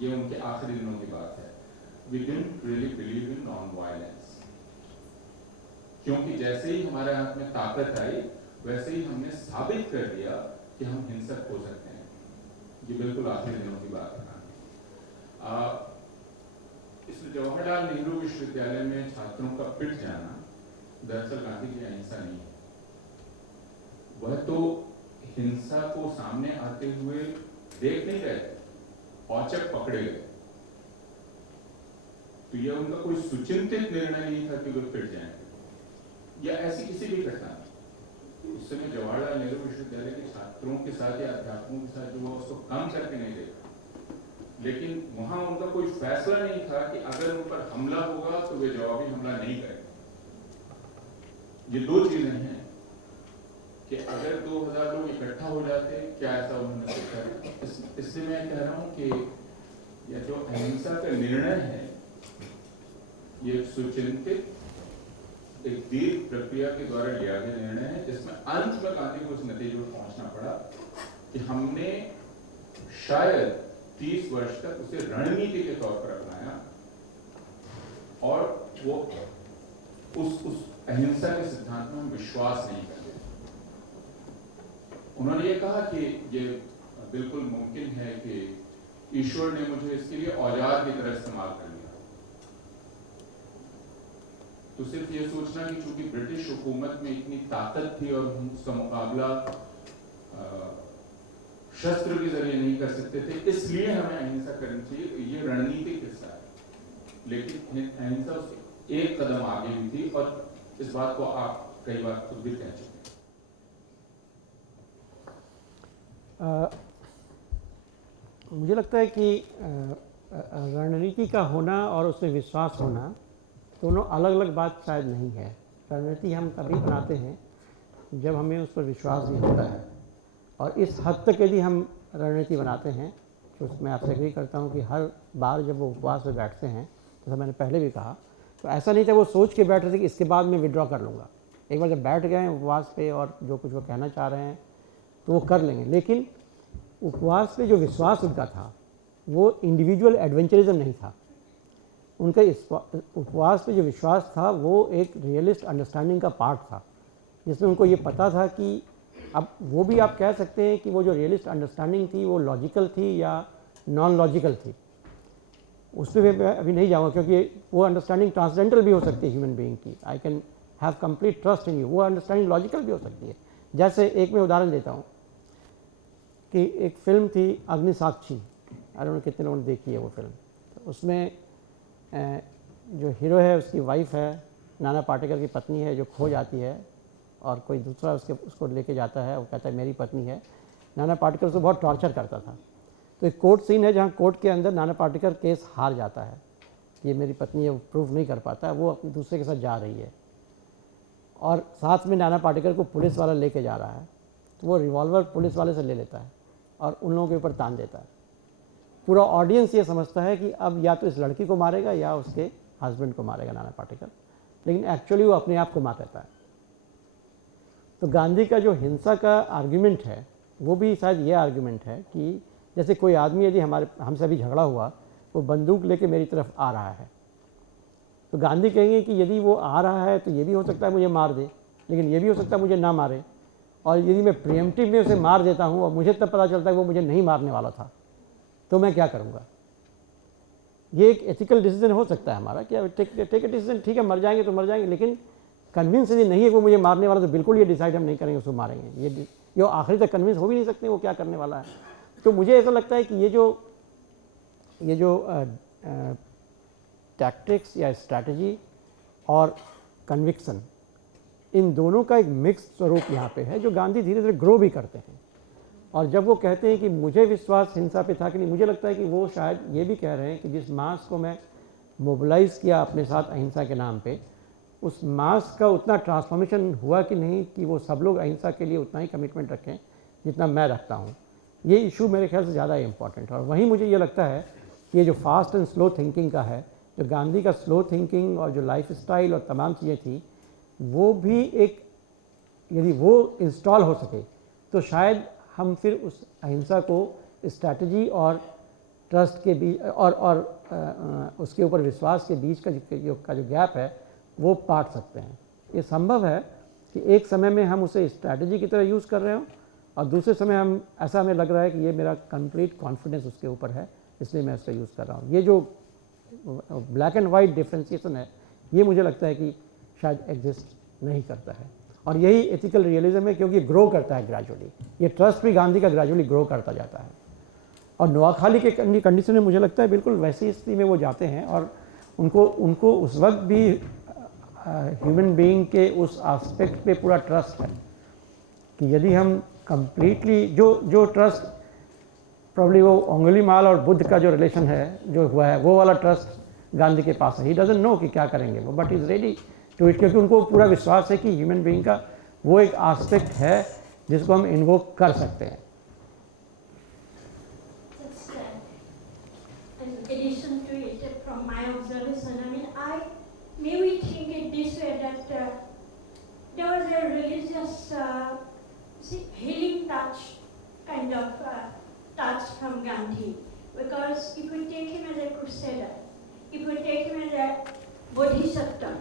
ये उनके आखिरी दिनों की बात है। We didn't really believe in non-violence, क्योंकि जैसे ही हमारे हाथ में ताकत आई वैसे ही हमने साबित कर दिया कि हम हिंसक हो सकते हैं। ये बिल्कुल आखिरी दिनों की बात है। इसमें जवाहरलाल नेहरू विश्वविद्यालय में छात्रों का पिट जाना दरअसल गांधी की अहिंसा नहीं है, वह तो हिंसा को सामने आते हुए देख नहीं रहे थे, औचक पकड़े गए। तो यह उनका कोई सुचिंतित निर्णय नहीं था कि वे पिट जाएंगे या ऐसी किसी भी घटना। उस समय जवाहरलाल नेहरू विश्वविद्यालय के छात्रों के साथ या अध्यापकों के साथ जो हुआ उसको कम करके नहीं देखा, लेकिन वहां उनका कोई फैसला नहीं था कि अगर उन पर हमला होगा तो वे जवाबी हमला नहीं करेंगे। ये 2 चीजें हैं कि अगर 2000 लोग इकट्ठा हो जाते, क्या ऐसा उन्होंने सोचा? इसलिए मैं कह रहा हूं कि यह जो अहिंसा का निर्णय है ये सुचिंतित एक दीर्घ प्रक्रिया के द्वारा लिया गया निर्णय है, जिसमें अंत में गांधी को उस नतीजे पर पहुंचना पड़ा कि हमने शायद 30 वर्ष तक उसे रणनीति के तौर पर अपनाया और वो उस अहिंसा के सिद्धांत में हम विश्वास नहीं करते। उन्होंने ये कहा कि ये बिल्कुल मुमकिन है कि ईश्वर ने मुझे इसके लिए औजार की तरह इस्तेमाल कर लिया। तो सिर्फ ये सोचना कि चूंकि ब्रिटिश हुकूमत में इतनी ताकत थी और हम उसका मुकाबला शस्त्र के जरिए नहीं कर सकते थे, इसलिए हमें अहिंसा करनी चाहिए, ये रणनीतिक हिस्सा है। लेकिन अहिंसा उसके एक कदम आगे भी थी और इस बात को आप कई बार खुद भी कह चुके। मुझे लगता है कि रणनीति का होना और उसमें विश्वास होना दोनों अलग अलग बात शायद नहीं है। रणनीति हम तभी बनाते हैं जब हमें उस पर विश्वास भी होता है, और इस हद तक यदि हम रणनीति बनाते हैं तो मैं आपसे एग्री करता हूँ कि हर बार जब वो उपवास में बैठते हैं, जैसा मैंने पहले भी कहा, तो ऐसा नहीं था वो सोच के बैठ रहे थे कि इसके बाद मैं विड्रॉ कर लूँगा। एक बार जब बैठ गए हैं उपवास पे और जो कुछ वो कहना चाह रहे हैं तो वो कर लेंगे, लेकिन उपवास पे जो विश्वास उनका था वो इंडिविजुअल एडवेंचरिज्म नहीं था। उनका उपवास पे जो विश्वास था वो एक रियलिस्ट अंडरस्टैंडिंग का पार्ट था, जिसमें उनको ये पता था कि अब वो भी आप कह सकते हैं कि वो जो रियलिस्ट अंडरस्टैंडिंग थी वो लॉजिकल थी या नॉन लॉजिकल थी, उस पर मैं अभी नहीं जाऊँगा, क्योंकि वो अंडरस्टैंडिंग ट्रांसडेंटल भी हो सकती है ह्यूमन बीइंग की। I can have complete trust in you, वो अंडरस्टैंडिंग लॉजिकल भी हो सकती है। जैसे एक मैं उदाहरण देता हूँ कि एक फिल्म थी अग्निसाक्षी, आई डोंट नो कितने लोगों ने देखी है वो फिल्म। तो उसमें जो हीरो है उसकी वाइफ है, नाना पाटेकर की पत्नी है, जो खो जाती है और कोई दूसरा उसको लेके जाता है। वो कहता है मेरी पत्नी है। नाना पाटेकर उसको बहुत टॉर्चर करता था। तो एक कोर्ट सीन है जहाँ कोर्ट के अंदर नाना पाटेकर केस हार जाता है, ये मेरी पत्नी है, वो प्रूव नहीं कर पाता है, वो अपने दूसरे के साथ जा रही है और साथ में नाना पाटेकर को पुलिस वाला लेके जा रहा है। तो वो रिवॉल्वर पुलिस वाले से ले लेता है और उन लोगों के ऊपर तान देता है। पूरा ऑडियंस ये समझता है कि अब या तो इस लड़की को मारेगा या उसके हस्बैंड को मारेगा नाना पाटेकर। लेकिन एक्चुअली वो अपने आप को मार देता है। तो गांधी का जो हिंसा का आर्ग्यूमेंट है वो भी शायद ये आर्ग्यूमेंट है कि जैसे कोई आदमी यदि हमसे अभी झगड़ा हुआ, वो बंदूक लेके मेरी तरफ आ रहा है, तो गांधी कहेंगे कि यदि वो आ रहा है तो ये भी हो सकता है मुझे मार दे, लेकिन ये भी हो सकता है मुझे ना मारे, और यदि मैं प्रिएम्प्टिव में उसे मार देता हूँ और मुझे तब पता चलता है कि वो मुझे नहीं मारने वाला था, तो मैं क्या करूँगा। ये एक एथिकल डिसीजन हो सकता है हमारा कि टेक ए डिसीजन, ठीक है मर जाएंगे तो मर जाएंगे, लेकिन कन्विंस यदि नहीं है वो मुझे मारने वाला तो बिल्कुल ये डिसाइड हम नहीं करेंगे उसको मारेंगे। ये आखिरी तक कन्विंस हो भी नहीं सकते वो क्या करने वाला है। तो मुझे ऐसा लगता है कि ये जो टैक्टिक्स या स्ट्रैटेजी और कन्विक्शन, इन दोनों का एक मिक्स स्वरूप यहाँ पे है जो गांधी धीरे धीरे ग्रो भी करते हैं। और जब वो कहते हैं कि मुझे विश्वास हिंसा पे था कि नहीं, मुझे लगता है कि वो शायद ये भी कह रहे हैं कि जिस मास को मैं मोबिलाइज़ किया अपने साथ अहिंसा के नाम पे, उस मास का उतना ट्रांसफॉर्मेशन हुआ कि नहीं कि वो सब लोग अहिंसा के लिए उतना ही कमिटमेंट रखें जितना मैं रखता हूँ। ये इशू मेरे ख्याल से ज़्यादा इम्पॉर्टेंट है। और वहीं मुझे ये लगता है कि ये जो फास्ट एंड स्लो थिंकिंग का है, जो गांधी का स्लो थिंकिंग और जो लाइफ स्टाइल और तमाम चीज़ें थी, वो भी एक यदि वो इंस्टॉल हो सके तो शायद हम फिर उस अहिंसा को स्ट्रैटेजी और ट्रस्ट के बीच और उसके ऊपर विश्वास के बीच का जो गैप है वो पाट सकते हैं। ये संभव है कि एक समय में हम उसे स्ट्रैटेजी की तरह यूज़ कर रहे हो और दूसरे समय हमें लग रहा है कि ये मेरा कंप्लीट कॉन्फिडेंस उसके ऊपर है, इसलिए मैं उसका यूज़ कर रहा हूँ। ये जो ब्लैक एंड वाइट डिफ्रेंसिएशन है, ये मुझे लगता है कि शायद एग्जिस्ट नहीं करता है। और यही एथिकल रियलिज्म है, क्योंकि ग्रो करता है ग्रेजुअली। ये ट्रस्ट भी गांधी का ग्रेजुअली ग्रो करता जाता है। और नोआखाली के कंडीशन में मुझे लगता है बिल्कुल वैसी स्थिति में वो जाते हैं और उनको उस वक्त भी ह्यूमन बीइंग के उस एस्पेक्ट पे पूरा ट्रस्ट है कि यदि हम कंप्लीटली जो ट्रस्ट प्रॉब्ली वो अंगुलीमाल और बुद्ध का जो रिलेशन है जो हुआ है, वो वाला ट्रस्ट गांधी के पास है। ही डजंट नो कि क्या करेंगे वो, but is ready to it, क्योंकि उनको पूरा विश्वास है कि ह्यूमन बीइंग का वो एक एस्पेक्ट है जिसको हम इन्वोक कर सकते हैं। In addition to it, from my observation, I mean, maybe think it this way that there was a religious healing touch, kind of touch from Gandhi, because if we take him as a crusader, if we take him as a bodhisattva,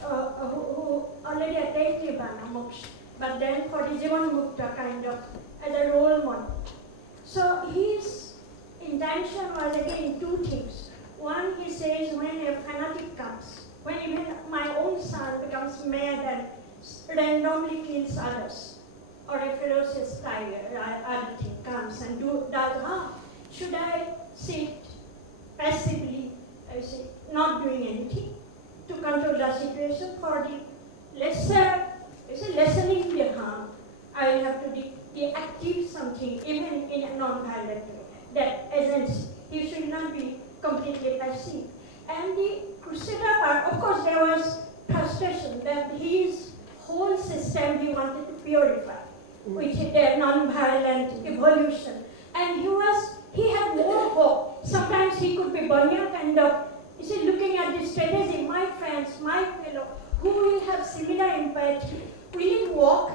who already attained Nibbana moksha, but then for the Jivan Mukta kind of as a role model. So his intention was again two things. One, he says, when a fanatic comes, when even my own son becomes mad and randomly kills others, or a ferocious tiger, other thing comes and does harm, should I sit passively, I say, not doing anything to control the situation for the lessening the harm? I will have to deactivate something, even in a non-violent way. That agency, he should not be completely passive. And the crusader part, of course, there was frustration that his whole system he wanted to purify, which is their non-violent evolution. And he had more hope. Sometimes he could be Banya kind of, looking at the strategy, my friends, my fellow, who will have similar empathy, will it work?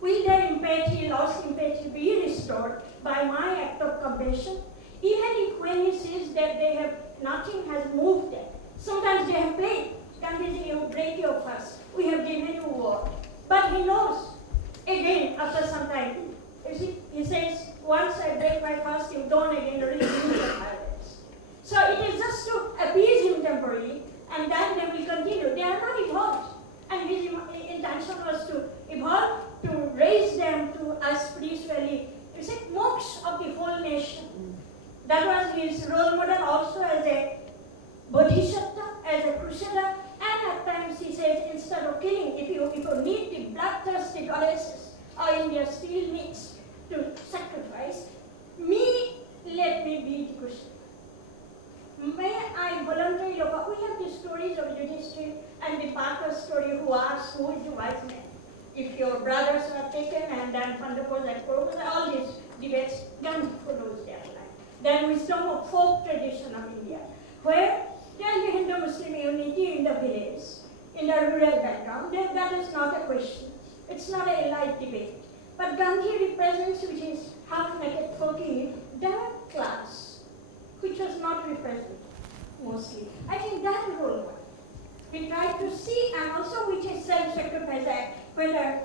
Will their empathy, lost empathy, be restored by my act of compassion? Even when he sees that nothing has moved them. Sometimes they have played. Gandhiji, you break your fast. We have given you war. But he knows, again, after some time, he says, once I break my fast, you don't again resume the violence. So it is just to appease him temporarily, and then they will continue. They are not evolved. And his intention was to evolve, to raise them to a spiritually, moksha of the whole nation. That was his role model also as a bodhisattva, as a crusader, and at times he says, instead of killing, if you need the bloodthirsty goddesses, or India still needs to sacrifice, let me be the crusader. May I voluntarily look up? We have the stories of Yudhishthira and the Partha story who asks who is the wise man. If your brothers are taken and then Pandavas and Kauravas, all these debates, Gandhi follows their life. Then wisdom of folk tradition of India, where there will be Hindu-Muslim unity in the village. in a rural background, then that is not a question. It's not a light debate. But Gandhi represents, which is half-naked fakir, that class, which was not represented mostly. I think that role was. We tried to see, and also which is self-sacrifice, whether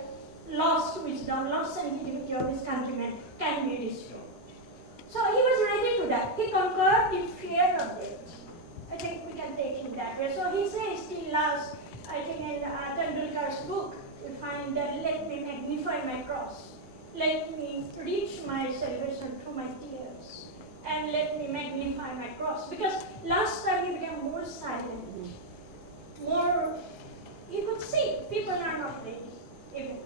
lost wisdom, lost sensitivity of his countrymen can be restored. So he was ready to die. He conquered the fear of death. I think we can take him that way. So he says till last, I think in Tendulkar's book, we find that let me magnify my cross. Let me reach my salvation through my tears. And let me magnify my cross. Because last time he became more silent. More, you could see people are not ready. Even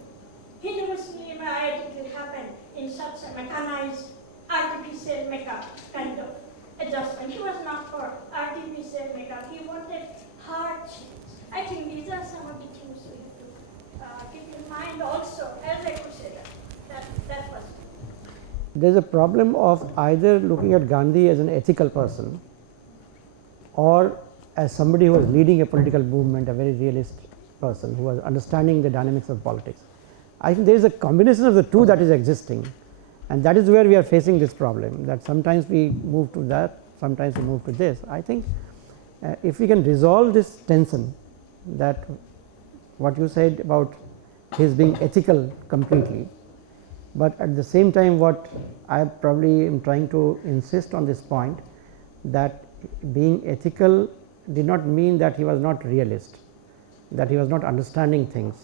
Hindu Muslim identity happened in such a mechanized, artificial makeup kind of adjustment. He was not for artificial makeup. He wanted hard change. I think these are some of the things we have to keep in mind also as a crusader. That was. There's a problem of either looking at Gandhi as an ethical person or as somebody who was leading a political movement, a very realist person who was understanding the dynamics of politics. I think there is a combination of the two that is existing, and that is where we are facing this problem, that sometimes we move to that, sometimes we move to this. I think if we can resolve this tension, that what you said about his being ethical completely, but at the same time what I probably am trying to insist on this point, that being ethical did not mean that he was not realist, that he was not understanding things,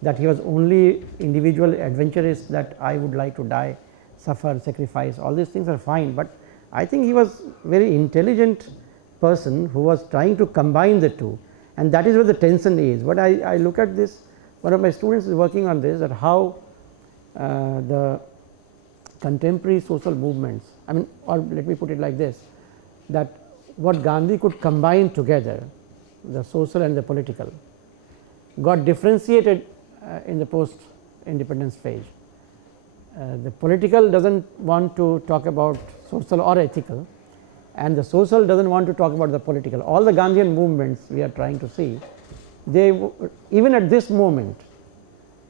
that he was only individual adventurous, that I would like to die, suffer, sacrifice, all these things are fine, but I think he was very intelligent person who was trying to combine the two, and that is where the tension is. But I look at this, one of my students is working on this, that how the contemporary social movements, I mean, or let me put it like this, that what Gandhi could combine together, the social and the political, got differentiated in the post independence phase. The political does not want to talk about social or ethical, and the social does not want to talk about the political. All the Gandhian movements we are trying to see, they even at this moment,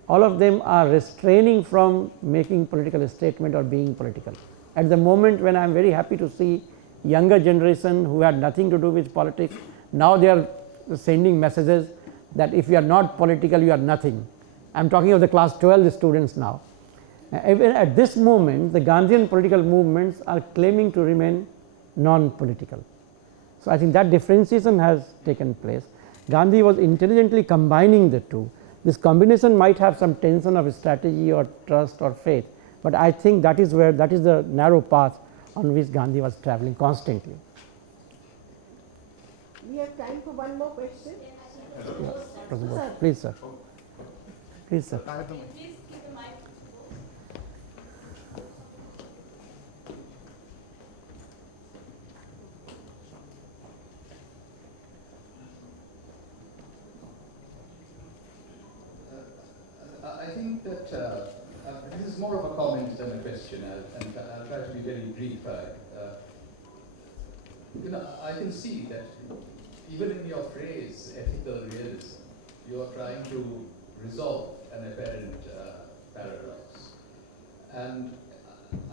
all of them are restraining from making political statement or being political. At the moment when I am very happy to see younger generation who had nothing to do with politics, now they are sending messages that if you are not political, you are nothing. I am talking of the class 12 students now. Even at this moment, the Gandhian political movements are claiming to remain non-political. So, I think that differentiation has taken place. Gandhi was intelligently combining the two. This combination might have some tension of strategy or trust or faith, but I think that is where, that is the narrow path on which Gandhi was traveling constantly. We have time for one more question. Sir. Please, sir. Please, sir. I think that this is more of a comment than a question, and I'll try to be very brief. I can see that even in your phrase, ethical realism, you are trying to resolve an apparent paradox. And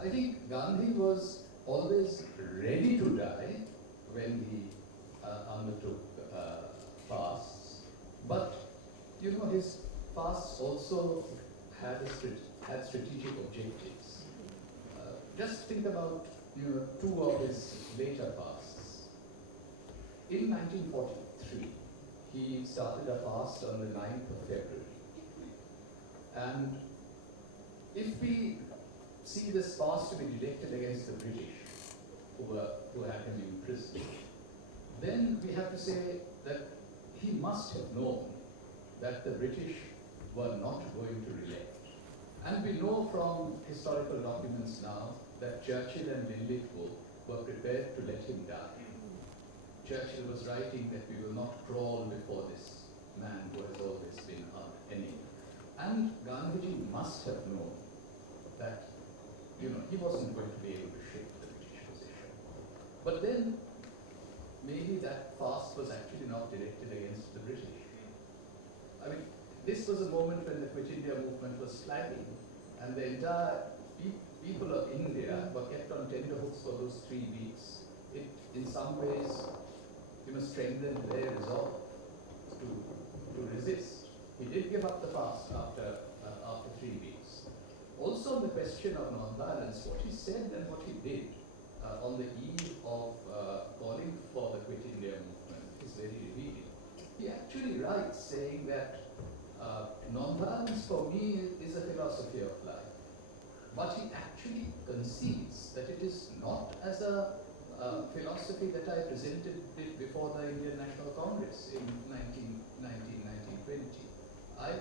I think Gandhi was always ready to die when he undertook fasts, but his fasts also had strategic objectives. Just think about two of his later fasts. In 1943, he started a fast on the 9th of February. And if we see this fast to be directed against the British, who had him imprisoned, then we have to say that he must have known that the British were not going to relent. And we know from historical documents now that Churchill and Linlithgow were prepared to let him die. Churchill was writing that we will not crawl before this man who has always been our enemy. And Gandhiji must have known that he wasn't going to be able to shake the British position. But then maybe that fast was actually not directed against the British. I mean, this was a moment when the Quit India movement was flagging, and the entire people of India were kept on tenterhooks for those 3 weeks. It, in some ways, strengthened their resolve to resist. He did give up the fast after 3 weeks. Also, on the question of non-violence, what he said and what he did on the eve of calling for the Quit India movement is very revealing. He actually writes saying that non-violence for me is a philosophy of life. But he actually concedes that it is not as a philosophy that I presented it before the Indian National Congress in 1920. I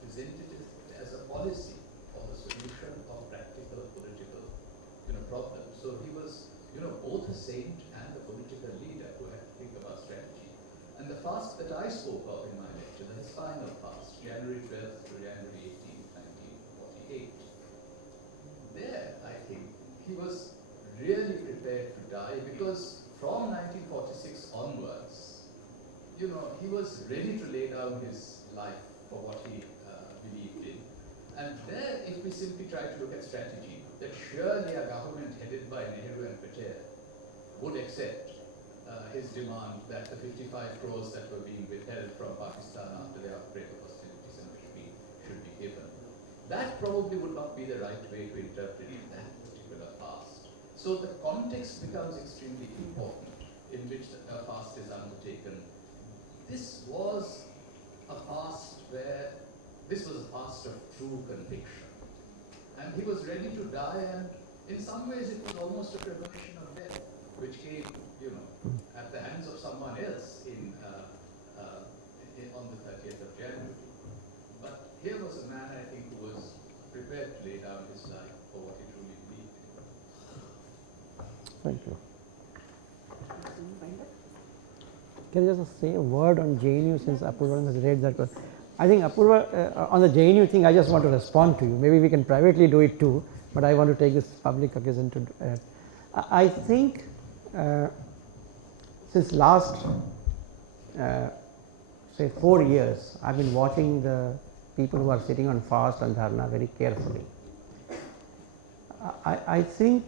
presented it as a policy for the solution of practical political problems. So he was both a saint and a political leader who had to think about strategy. And the fast that I spoke of in my lecture, the final fast, January 12th to January 18th, 1948, there I think he was really prepared to die, because from 1946 onwards, he was ready to lay down his life for what he believed in. And there, if we simply try to look at strategy, that surely a government headed by Nehru and Patel would accept his demand that the 55 crores that were being withheld from Pakistan after the outbreak of hostilities in Kashmir should be given. That probably would not be the right way to interpret that particular fast. So the context becomes extremely important in which a fast is undertaken. This was a fast of true conviction. And he was ready to die, and in some ways it was almost a premonition of death, which came, at the hands of someone else on the 30th of January. But here was a man, I think, who was prepared to lay down his life for what he truly believed in. Thank you. Can I just say a word on JNU, since Apurva has read that? I think Apurva, on the JNU thing, I just want to respond to you. Maybe we can privately do it too, but I want to take this public occasion to I think since last, say 4 years, I've been watching the people who are sitting on fast and dharna very carefully. I think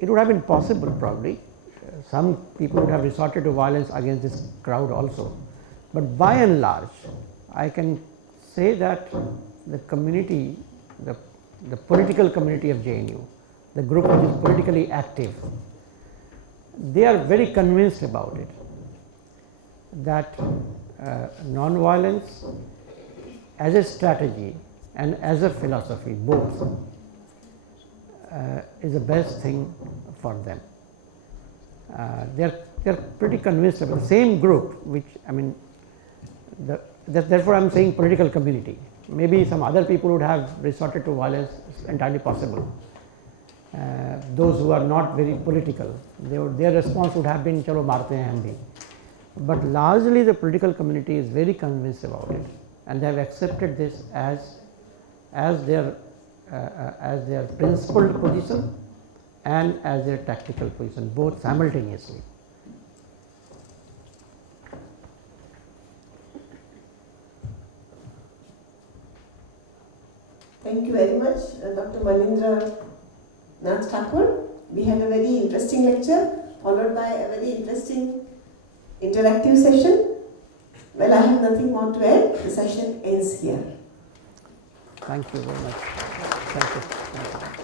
it would have been possible probably. Some people would have resorted to violence against this crowd also. But by and large, I can say that the community, the political community of JNU, the group which is politically active, they are very convinced about it, that non-violence as a strategy and as a philosophy, both, is the best thing for them. They are pretty convinced about the same group, which therefore I am saying political community. Maybe some other people would have resorted to violence, it's entirely possible. Those who are not very political, their response would have been chalo marte hain hum bhi. But largely the political community is very convinced about it, and they have accepted this as their principled position and as their tactical position, both simultaneously. Thank you very much, Dr. Manindra Nath Thakur. We had a very interesting lecture, followed by a very interesting interactive session. Well, I have nothing more to add. The session ends here. Thank you very much. Thank you. Thank you.